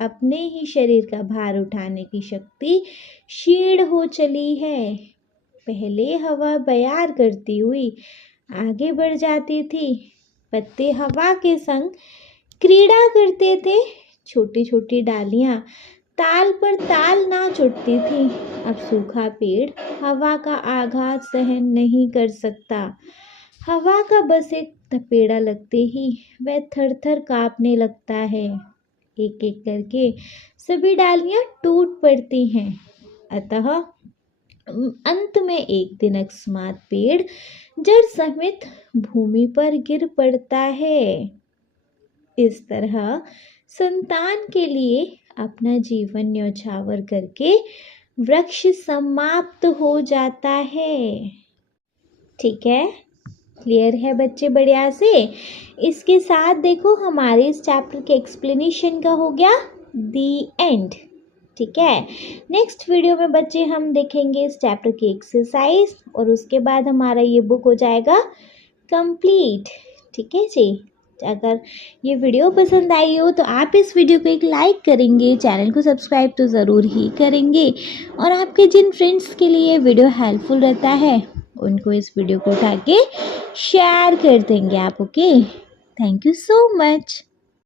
अपने ही शरीर का भार उठाने की शक्ति क्षीण हो चली है। पहले हवा बयार करती हुई आगे बढ़ जाती थी। पत्ते हवा के संग क्रीड़ा करते थे। छोटी छोटी डालियां ताल पर ताल नाच उठती थी। अब सूखा पेड़ हवा का आघात सहन नहीं कर सकता। हवा का बस एक थपेड़ा लगते ही वह थर थर कांपने लगता है। एक एक करके सभी डालियां टूट पड़ती हैं। अतः अंत में एक दिन अकस्मात पेड़ जड़ समेत भूमि पर गिर पड़ता है। इस तरह संतान के लिए अपना जीवन न्यौछावर करके वृक्ष समाप्त हो जाता है। ठीक है, क्लियर है बच्चे बढ़िया से। इसके साथ देखो हमारे इस चैप्टर के एक्सप्लेनेशन का हो गया दी एंड। ठीक है, नेक्स्ट वीडियो में बच्चे हम देखेंगे इस चैप्टर की एक्सरसाइज और उसके बाद हमारा ये बुक हो जाएगा कंप्लीट। ठीक है जी, अगर ये वीडियो पसंद आई हो तो आप इस वीडियो को एक लाइक करेंगे, चैनल को सब्सक्राइब तो ज़रूर ही करेंगे और आपके जिन फ्रेंड्स के लिए वीडियो हेल्पफुल रहता है उनको इस वीडियो को उठा के शेयर कर देंगे आप। Okay, thank you so much.